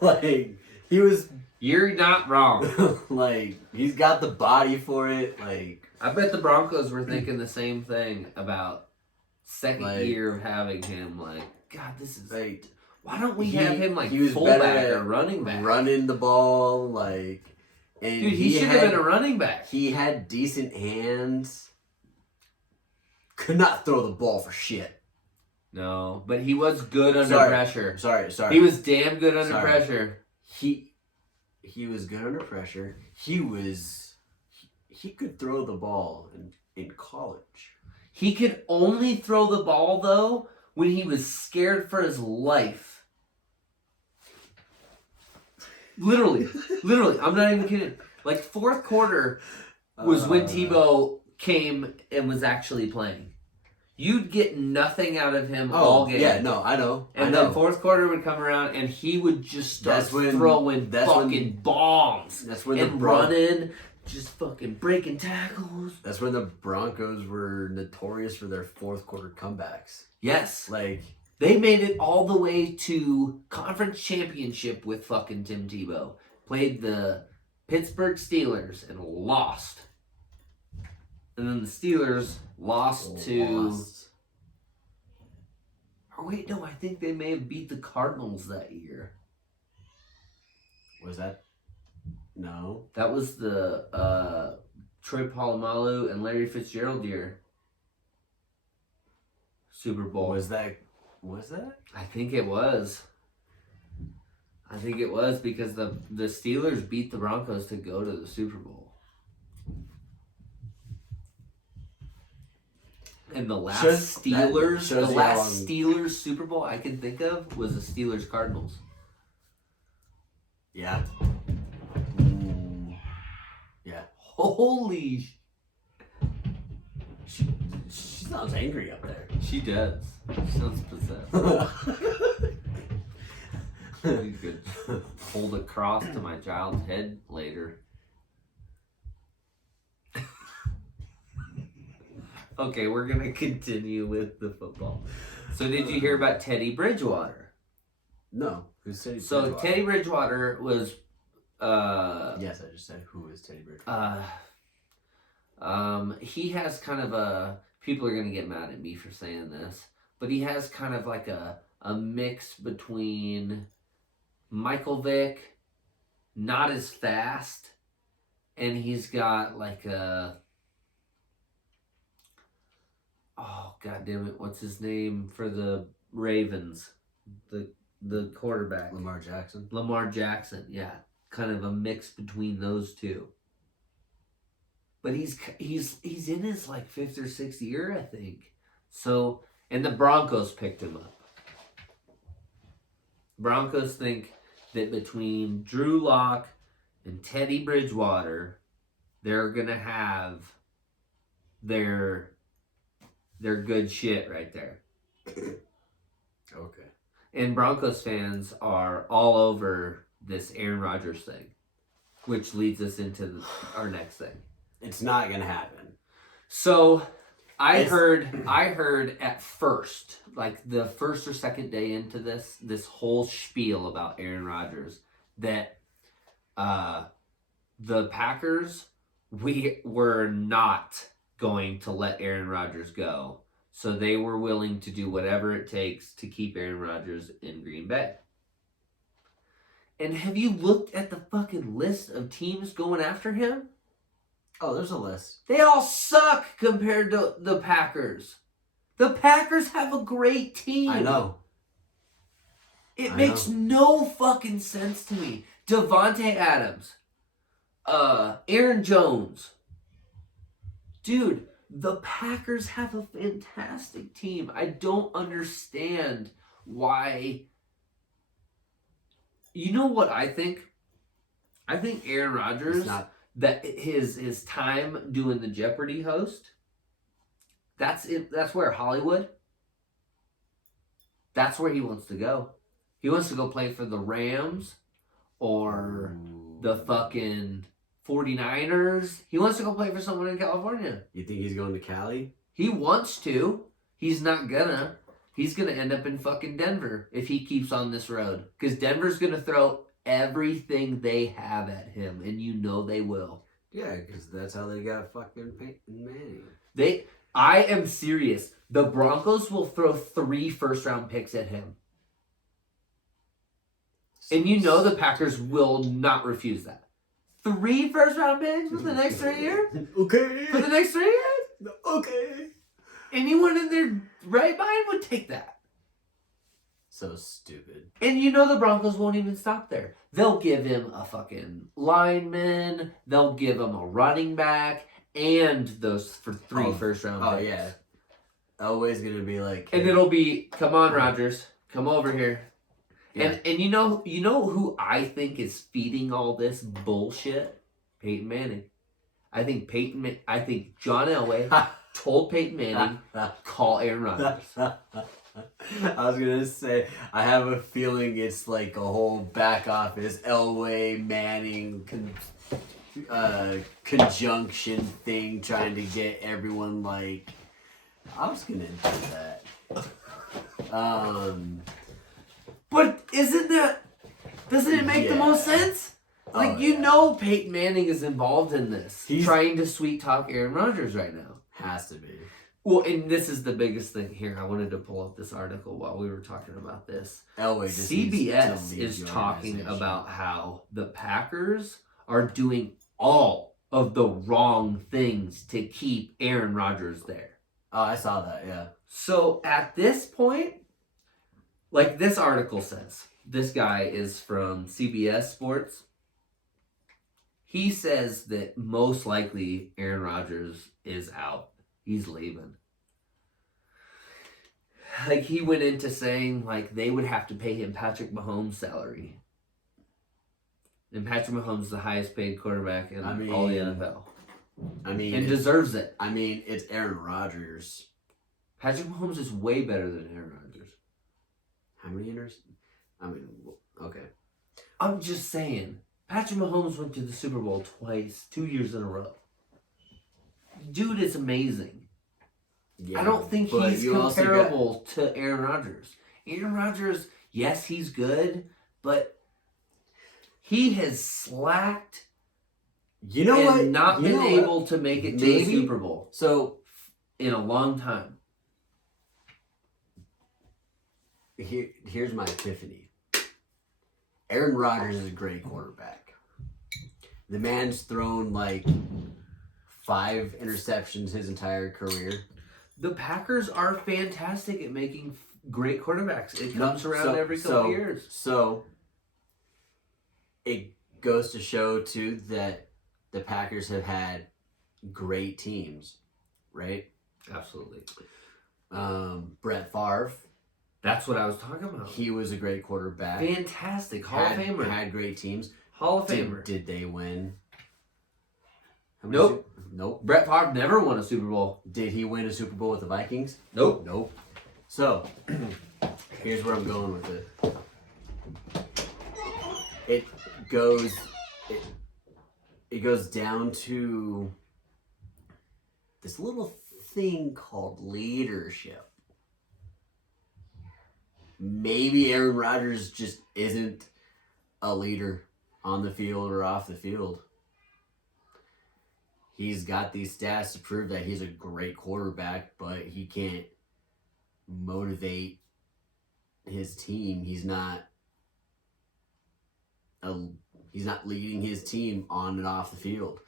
like, he was You're not wrong. like, he's got the body for it. Like, I bet the Broncos were thinking the same thing about second Like- year of having him. Like, God, this is. like Why don't we he- have him like he was fullback better or at running back? running the ball, like, and Dude, he should have been a running back. He had decent hands. Could not throw the ball for shit. No, but he was good under Sorry. pressure. Sorry. He was damn good under Sorry. pressure. He was good under pressure. He could throw the ball in college. He could only throw the ball, though, when he was scared for his life. Literally. I'm not even kidding. Like, fourth quarter was when Tebow came and was actually playing. You'd get nothing out of him all game. Yeah, no, I know. And then fourth quarter would come around, and he would just start throwing fucking bombs. That's when and running, just fucking breaking tackles. That's when the Broncos were notorious for their fourth quarter comebacks. Yes. Like, They made it all the way to conference championship with fucking Tim Tebow. Played the Pittsburgh Steelers and lost. And then the Steelers lost to... Or wait, no, I think they may have beat the Cardinals that year. Was that? No. That was the Troy Polamalu and Larry Fitzgerald year. Super Bowl. Was that? I think it was. Because the Steelers beat the Broncos to go to the Super Bowl. And the last Steelers Super Bowl I can think of was the Steelers Cardinals. Yeah. Yeah. Holy! She sounds angry up there. She does. She sounds possessed. You could hold a cross to my child's head later. Okay, we're gonna continue with the football. So, did you hear about Teddy Bridgewater? No. Who's Teddy? So, Bridgewater? Teddy Bridgewater was. Yes, I just said who is Teddy Bridgewater. He has kind of a. People are gonna get mad at me for saying this, but he has kind of like a mix between Michael Vick, not as fast, and he's got like a. Oh, God damn it! What's his name for the Ravens? The quarterback. Lamar Jackson. Lamar Jackson, yeah, kind of a mix between those two. But he's in his like fifth or sixth year, I think. So, and the Broncos picked him up. Broncos think that between Drew Lock and Teddy Bridgewater, they're gonna have their good shit right there. Okay. And Broncos fans are all over this Aaron Rodgers thing, which leads us into our next thing. It's not gonna happen. So, I heard at first, like the first or second day into this whole spiel about Aaron Rodgers, that the Packers, we were not going to let Aaron Rodgers go. So they were willing to do whatever it takes to keep Aaron Rodgers in Green Bay. And have you looked at the fucking list of teams going after him? Oh, there's a list. They all suck compared to the Packers. The Packers have a great team. I know. It makes no fucking sense to me. Devontae Adams. Aaron Jones. Dude, the Packers have a fantastic team. I don't understand why. You know what I think? I think Aaron Rodgers, that his time doing the Jeopardy host, that's it. That's where Hollywood. That's where he wants to go. He wants to go play for the Rams or the fucking 49ers. He wants to go play for someone in California. You think he's going to Cali? He wants to. He's not gonna. He's gonna end up in fucking Denver if he keeps on this road. Because Denver's gonna throw everything they have at him, and you know they will. Yeah, because that's how they got fucking Peyton Manning. I am serious. The Broncos will throw 3 first-round picks at him. And you know the Packers will not refuse that. 3 first-round picks for the next 3 years? Okay. For the next 3 years? Okay. Anyone in their right mind would take that. So stupid. And you know the Broncos won't even stop there. They'll give him a fucking lineman. They'll give him a running back. And those for 3 first-round picks. Oh, yeah. Always going to be like... And it'll be, come on, Rodgers. Come over here. Yeah. And you know who I think is feeding all this bullshit? Peyton Manning. I think John Elway told Peyton Manning, call Aaron Rodgers. I was gonna say, I have a feeling it's like a whole back office Elway Manning conjunction thing, trying to get everyone like. I was gonna do that. But doesn't it make the most sense? Like, Peyton Manning is involved in this. He's trying to sweet talk Aaron Rodgers right now. Has to be. Well, and this is the biggest thing here. I wanted to pull up this article while we were talking about this. Elway just CBS is talking about how the Packers are doing all of the wrong things to keep Aaron Rodgers there. Oh, I saw that, yeah. So at this point, like this article says, this guy is from CBS Sports. He says that most likely Aaron Rodgers is out. He's leaving. Like, he went into saying, like, they would have to pay him Patrick Mahomes' salary. And Patrick Mahomes is the highest paid quarterback in all the NFL. And deserves it. I mean, it's Aaron Rodgers. Patrick Mahomes is way better than Aaron Rodgers. How many inners? Okay. I'm just saying. Patrick Mahomes went to the Super Bowl twice, 2 years in a row. Dude is amazing. Yeah, I don't think he's comparable to Aaron Rodgers. Aaron Rodgers, yes, he's good, but he has slacked. You know what? Not been able to make it to the Super Bowl. So, in a long time. Here's my epiphany. Aaron Rodgers is a great quarterback. The man's thrown like 5 interceptions his entire career. The Packers are fantastic at making great quarterbacks. It comes around every couple of years. So, it goes to show, too, that the Packers have had great teams, right? Absolutely. Brett Favre. That's what I was talking about. He was a great quarterback. Fantastic. Hall of Famer. Had great teams. Hall of Famer. Did they win? Nope. Nope. Brett Favre never won a Super Bowl. Did he win a Super Bowl with the Vikings? Nope. Nope. So, here's where I'm going with it. It goes down to this little thing called leadership. Maybe Aaron Rodgers just isn't a leader on the field or off the field. He's got these stats to prove that he's a great quarterback, but he can't motivate his team. He's not he's not leading his team on and off the field.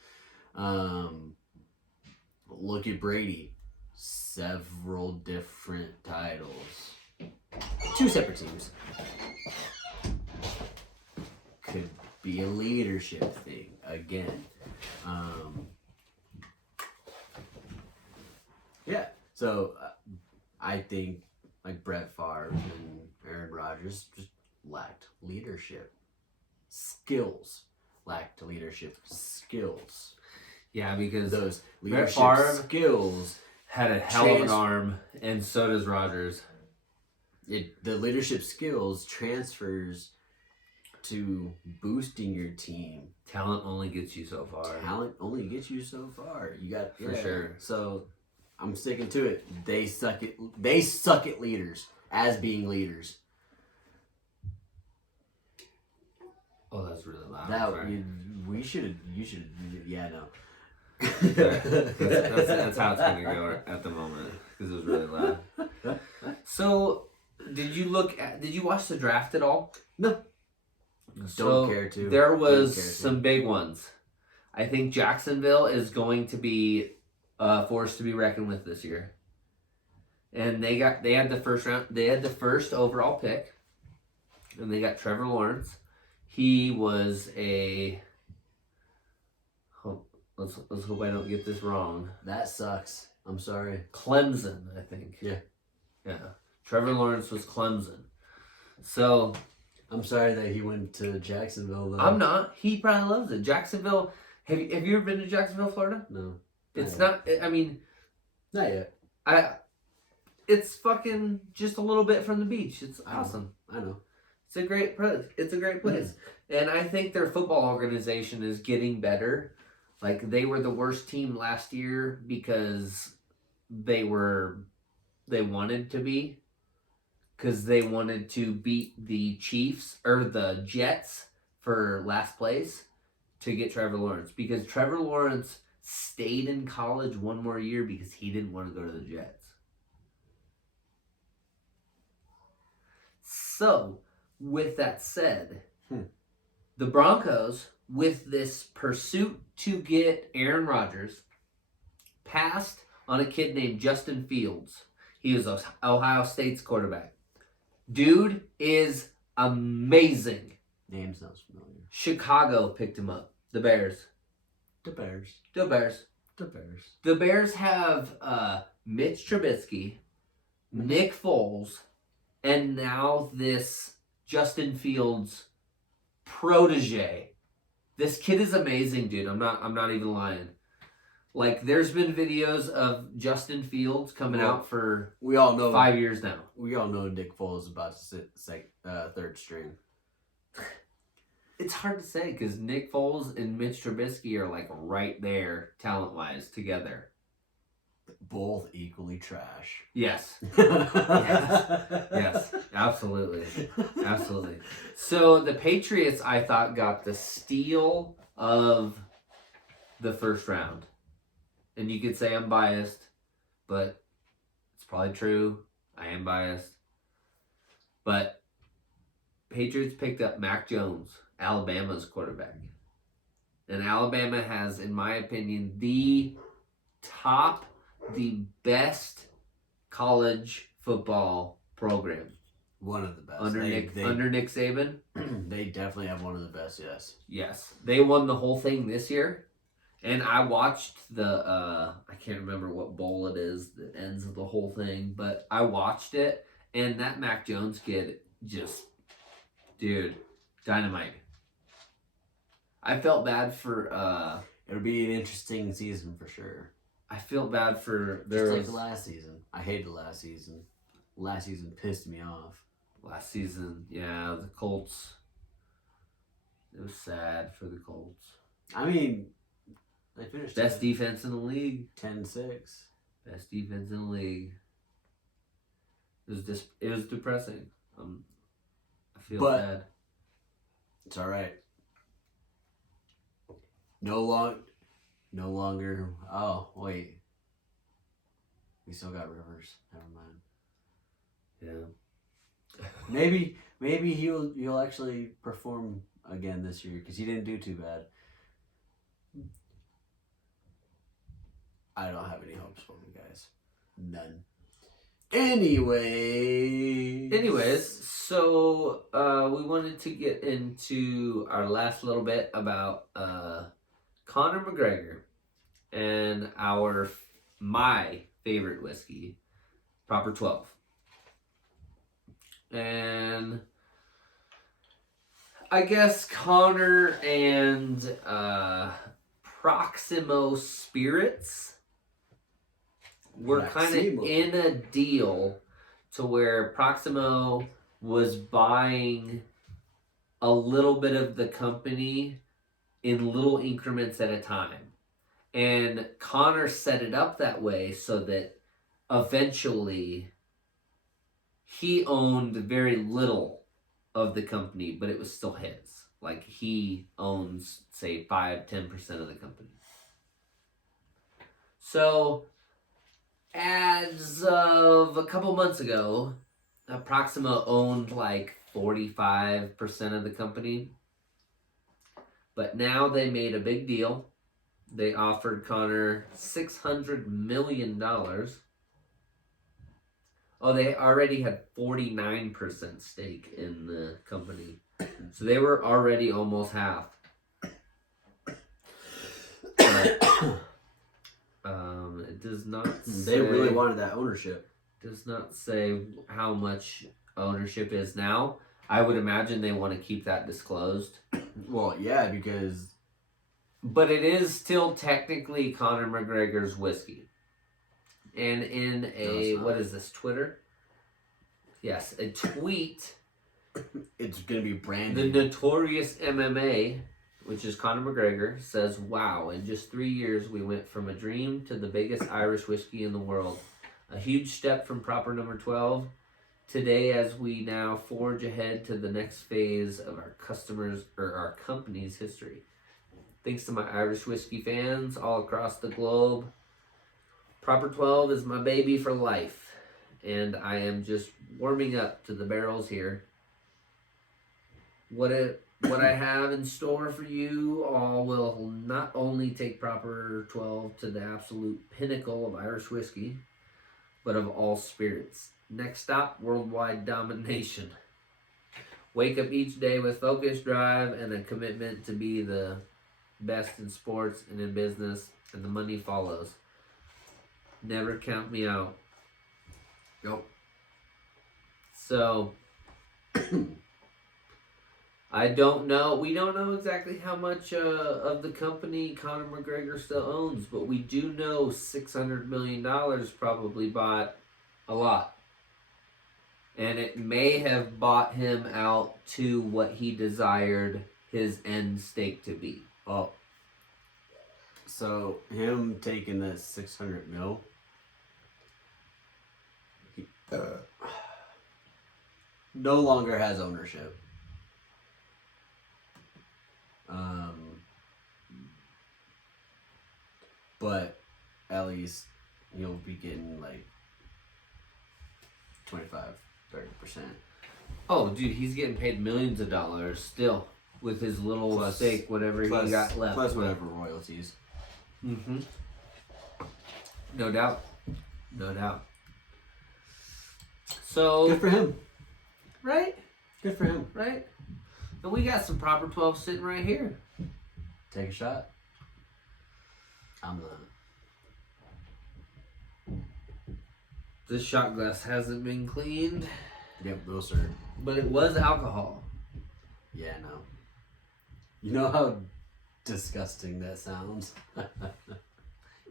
Look at Brady, several different titles, 2 separate teams. Could be a leadership thing again. Yeah, so I think like Brett Favre and Aaron Rodgers just lacked leadership skills. Yeah, because Those Brett leadership Favre skills. had a hell of an arm, and so does Rodgers. The leadership skills transfers to boosting your team. Talent only gets you so far. Talent only gets you so far. You got For sure. So I'm sticking to it. They suck at leaders as being leaders. Oh, that's really loud. That Sorry. you should yeah, no. That's how it's gonna go at the moment because it was really loud. So, did you watch the draft at all? No. Don't care to. There was some big ones. I think Jacksonville is going to be a force to be reckoned with this year. And they had the first round. They had the first overall pick, and they got Trevor Lawrence. He was a. Let's hope I don't get this wrong. That sucks. I'm sorry. Clemson, I think. Yeah. Trevor Lawrence was Clemson. So I'm sorry that he went to Jacksonville though. I'm not. He probably loves it. Jacksonville. Have you ever been to Jacksonville, Florida? No. It's not. I mean, not yet. It's fucking just a little bit from the beach. It's awesome. I know. It's a great place. And I think their football organization is getting better. Like, they were the worst team last year because they wanted to be. Because they wanted to beat the Chiefs or the Jets for last place to get Trevor Lawrence. Because Trevor Lawrence stayed in college one more year because he didn't want to go to the Jets. So, with that said, the Broncos, with this pursuit to get Aaron Rodgers, passed on a kid named Justin Fields. He was Ohio State's quarterback. Dude is amazing. Name sounds familiar. Chicago picked him up. The Bears. The Bears. The Bears have Mitch Trubisky, Nick Foles, and now this Justin Fields protege. This kid is amazing, dude. I'm not even lying. Like, there's been videos of Justin Fields coming out for we all know 5 years now. We all know Nick Foles is about to sit third string. It's hard to say because Nick Foles and Mitch Trubisky are like right there, talent-wise, together. Both equally trash. Yes. Yes. Absolutely. So the Patriots, I thought, got the steal of the first round. And you could say I'm biased, but it's probably true. I am biased. But Patriots picked up Mac Jones, Alabama's quarterback. And Alabama has, in my opinion, the best college football program. One of the best. Under Nick Saban. They definitely have one of the best, yes. Yes. They won the whole thing this year. And I watched I can't remember what bowl it is that ends the whole thing, but I watched it, and that Mac Jones kid just, dude, dynamite. I felt bad for, It'll be an interesting season for sure. I feel bad for Just like the last season. I hated the last season. Last season pissed me off. Last season, yeah, the Colts. It was sad for the Colts. I mean, they finished Best defense in the league. 10-6. Best defense in the league. It was depressing. I feel bad. It's all right. No longer. Oh wait, we still got Rivers. Never mind. Yeah. Maybe he'll actually perform again this year because he didn't do too bad. I don't have any hopes for him, guys. None. Anyways, so we wanted to get into our last little bit about Conor McGregor and my favorite whiskey, Proper 12. And I guess Conor and Proximo Spirits were kind of in a deal to where Proximo was buying a little bit of the company in little increments at a time. And Conor set it up that way so that eventually he owned very little of the company, but it was still his. Like he owns, say, 5-10% of the company. So as of a couple months ago, Proximo owned like 45% of the company. But now they made a big deal. They offered Conor $600 million. Oh, they already had 49% stake in the company. So they were already almost half. It does not say... They really wanted that ownership. Does not say how much ownership is now. I would imagine they want to keep that disclosed. Well, yeah, because... But it is still technically Conor McGregor's whiskey. And in a, what is this, Twitter? Yes, a tweet. It's going to be branded. The Notorious MMA, which is Conor McGregor, says, "Wow, in just 3 years we went from a dream to the biggest Irish whiskey in the world. A huge step from Proper number 12. Today, as we now forge ahead to the next phase of our company's history. Thanks to my Irish whiskey fans all across the globe. Proper 12 is my baby for life, and I am just warming up to the barrels here. What I have in store for you all will not only take Proper 12 to the absolute pinnacle of Irish whiskey, but of all spirits. Next stop, worldwide domination. Wake up each day with focus, drive, and a commitment to be the best in sports and in business, and the money follows. Never count me out." Yep. So, I don't know. We don't know exactly how much of the company Conor McGregor still owns, but we do know $600 million probably bought a lot. And it may have bought him out to what he desired his end stake to be. Oh. So, him taking this 600 mil, he no longer has ownership. But at least you'll be getting like 25-30%. Oh, dude, he's getting paid millions of dollars still with his little stake, whatever he got left. Plus whatever royalties. Mm-hmm. No doubt. No doubt. So... Good for him. Right? Good for him. Right? And we got some Proper 12 sitting right here. Take a shot. I'm not. This shot glass hasn't been cleaned. Yep, no sir. But it was alcohol. Yeah, no. You know how disgusting that sounds?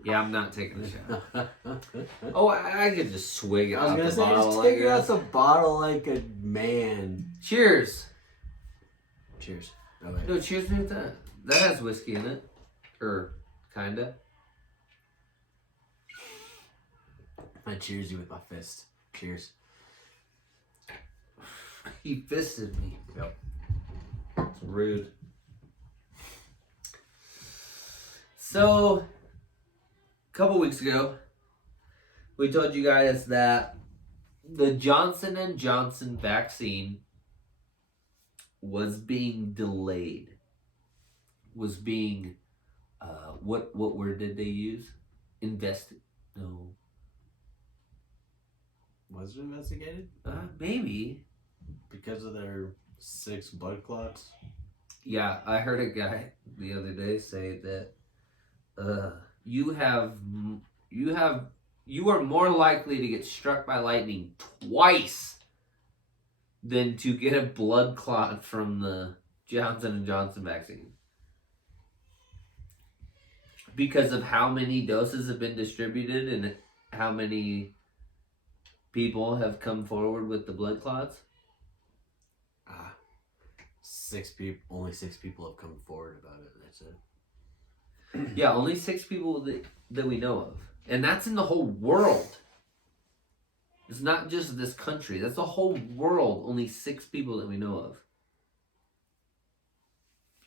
Yeah, I'm not taking a shot. Oh, I could just swig it out the just bottle. take it out the bottle like a man. Cheers. Cheers. Okay. No, cheers with that. That has whiskey in it. Or, kinda. I cheers you with my fist. Cheers. He fisted me. Yep. It's rude. So, a couple weeks ago, we told you guys that the Johnson & Johnson vaccine was being delayed. Was being, what word did they use? Invested? No. Was it investigated? Maybe. Because of their 6 blood clots? Yeah, I heard a guy the other day say that you are more likely to get struck by lightning twice than to get a blood clot from the Johnson & Johnson vaccine. Because of how many doses have been distributed and how many people have come forward with the blood clots. Only 6 people have come forward about it. That's it. Yeah, only 6 people that we know of. And that's in the whole world. It's not just this country. That's the whole world. Only 6 people that we know of.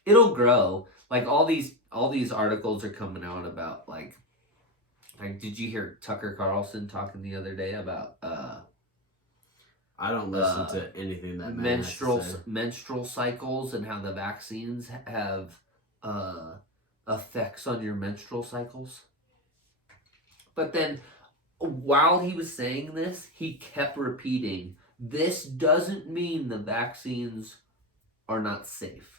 It'll grow. Like all these articles are coming out about like did you hear Tucker Carlson talking the other day about I don't listen to anything that man has to say. menstrual cycles and how the vaccines have effects on your menstrual cycles. But then while he was saying this, he kept repeating, this doesn't mean the vaccines are not safe.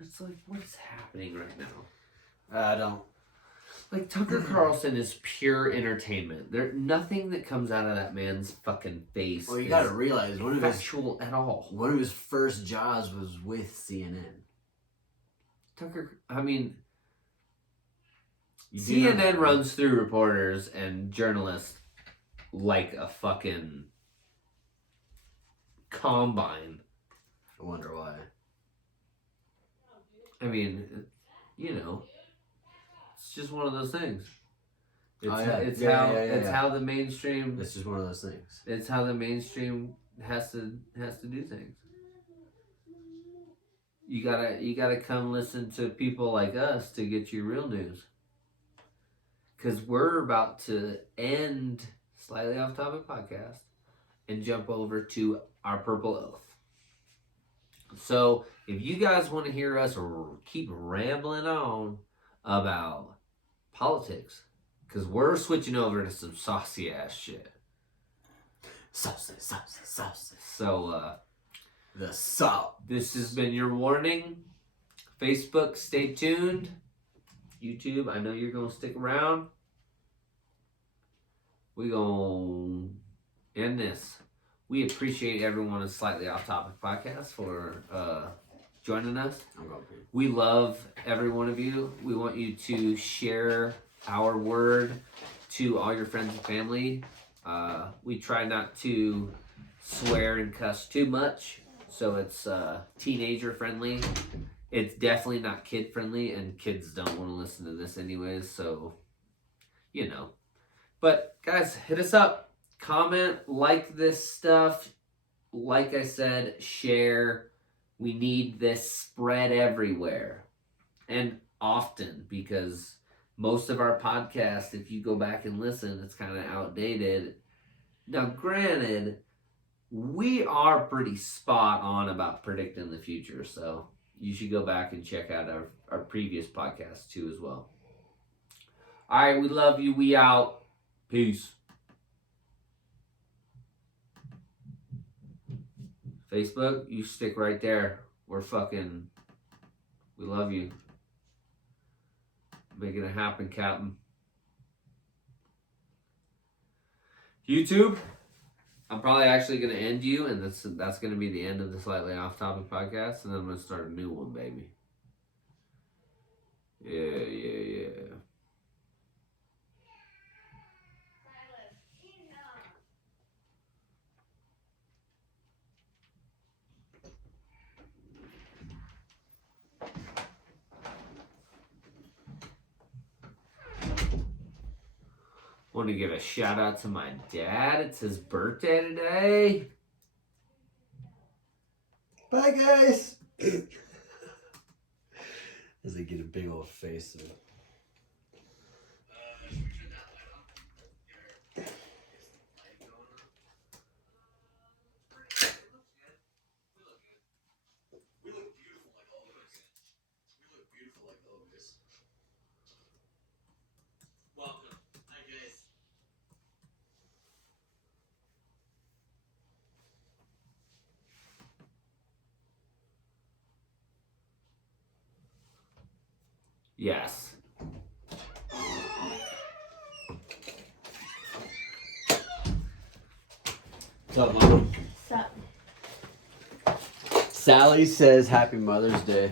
It's like, what is happening right now? I don't. Like, Tucker Carlson is pure entertainment. Nothing that comes out of that man's fucking face. Well, you gotta realize factual at all. One of his first jobs was with CNN. CNN runs through reporters and journalists like a fucking combine. I wonder why. I mean, it's just one of those things. It's how the mainstream. It's just one of those things. It's how the mainstream has to do things. You gotta come listen to people like us to get your real news. Because we're about to end Slightly Off Topic podcast and jump over to our Purple Oath. So, if you guys want to hear us keep rambling on about politics, because we're switching over to some saucy ass shit. Saucy. So, the salt. This has been your warning. Facebook, stay tuned. YouTube, I know you're going to stick around. We're going to end this. We appreciate everyone at Slightly Off Topic Podcast for joining us. We love every one of you. We want you to share our word to all your friends and family. We try not to swear and cuss too much, so it's teenager friendly. It's definitely not kid friendly, and kids don't want to listen to this anyways, so, But, guys, hit us up. Comment, like this stuff. Like I said, share. We need this spread everywhere. And often, because most of our podcasts, if you go back and listen, it's kind of outdated. Now, granted, we are pretty spot on about predicting the future, so you should go back and check out our previous podcasts too as well. All right, we love you. We out. Peace. Facebook, you stick right there. We love you. Making it happen, Captain. YouTube, I'm probably actually going to end you, and that's going to be the end of the Slightly Off Topic podcast, and then I'm going to start a new one, baby. Yeah. Want to give a shout out to my dad. It's his birthday today. Bye, guys. As they get a big old face. Yes. What's up, Mom? Sup? Sally says Happy Mother's Day.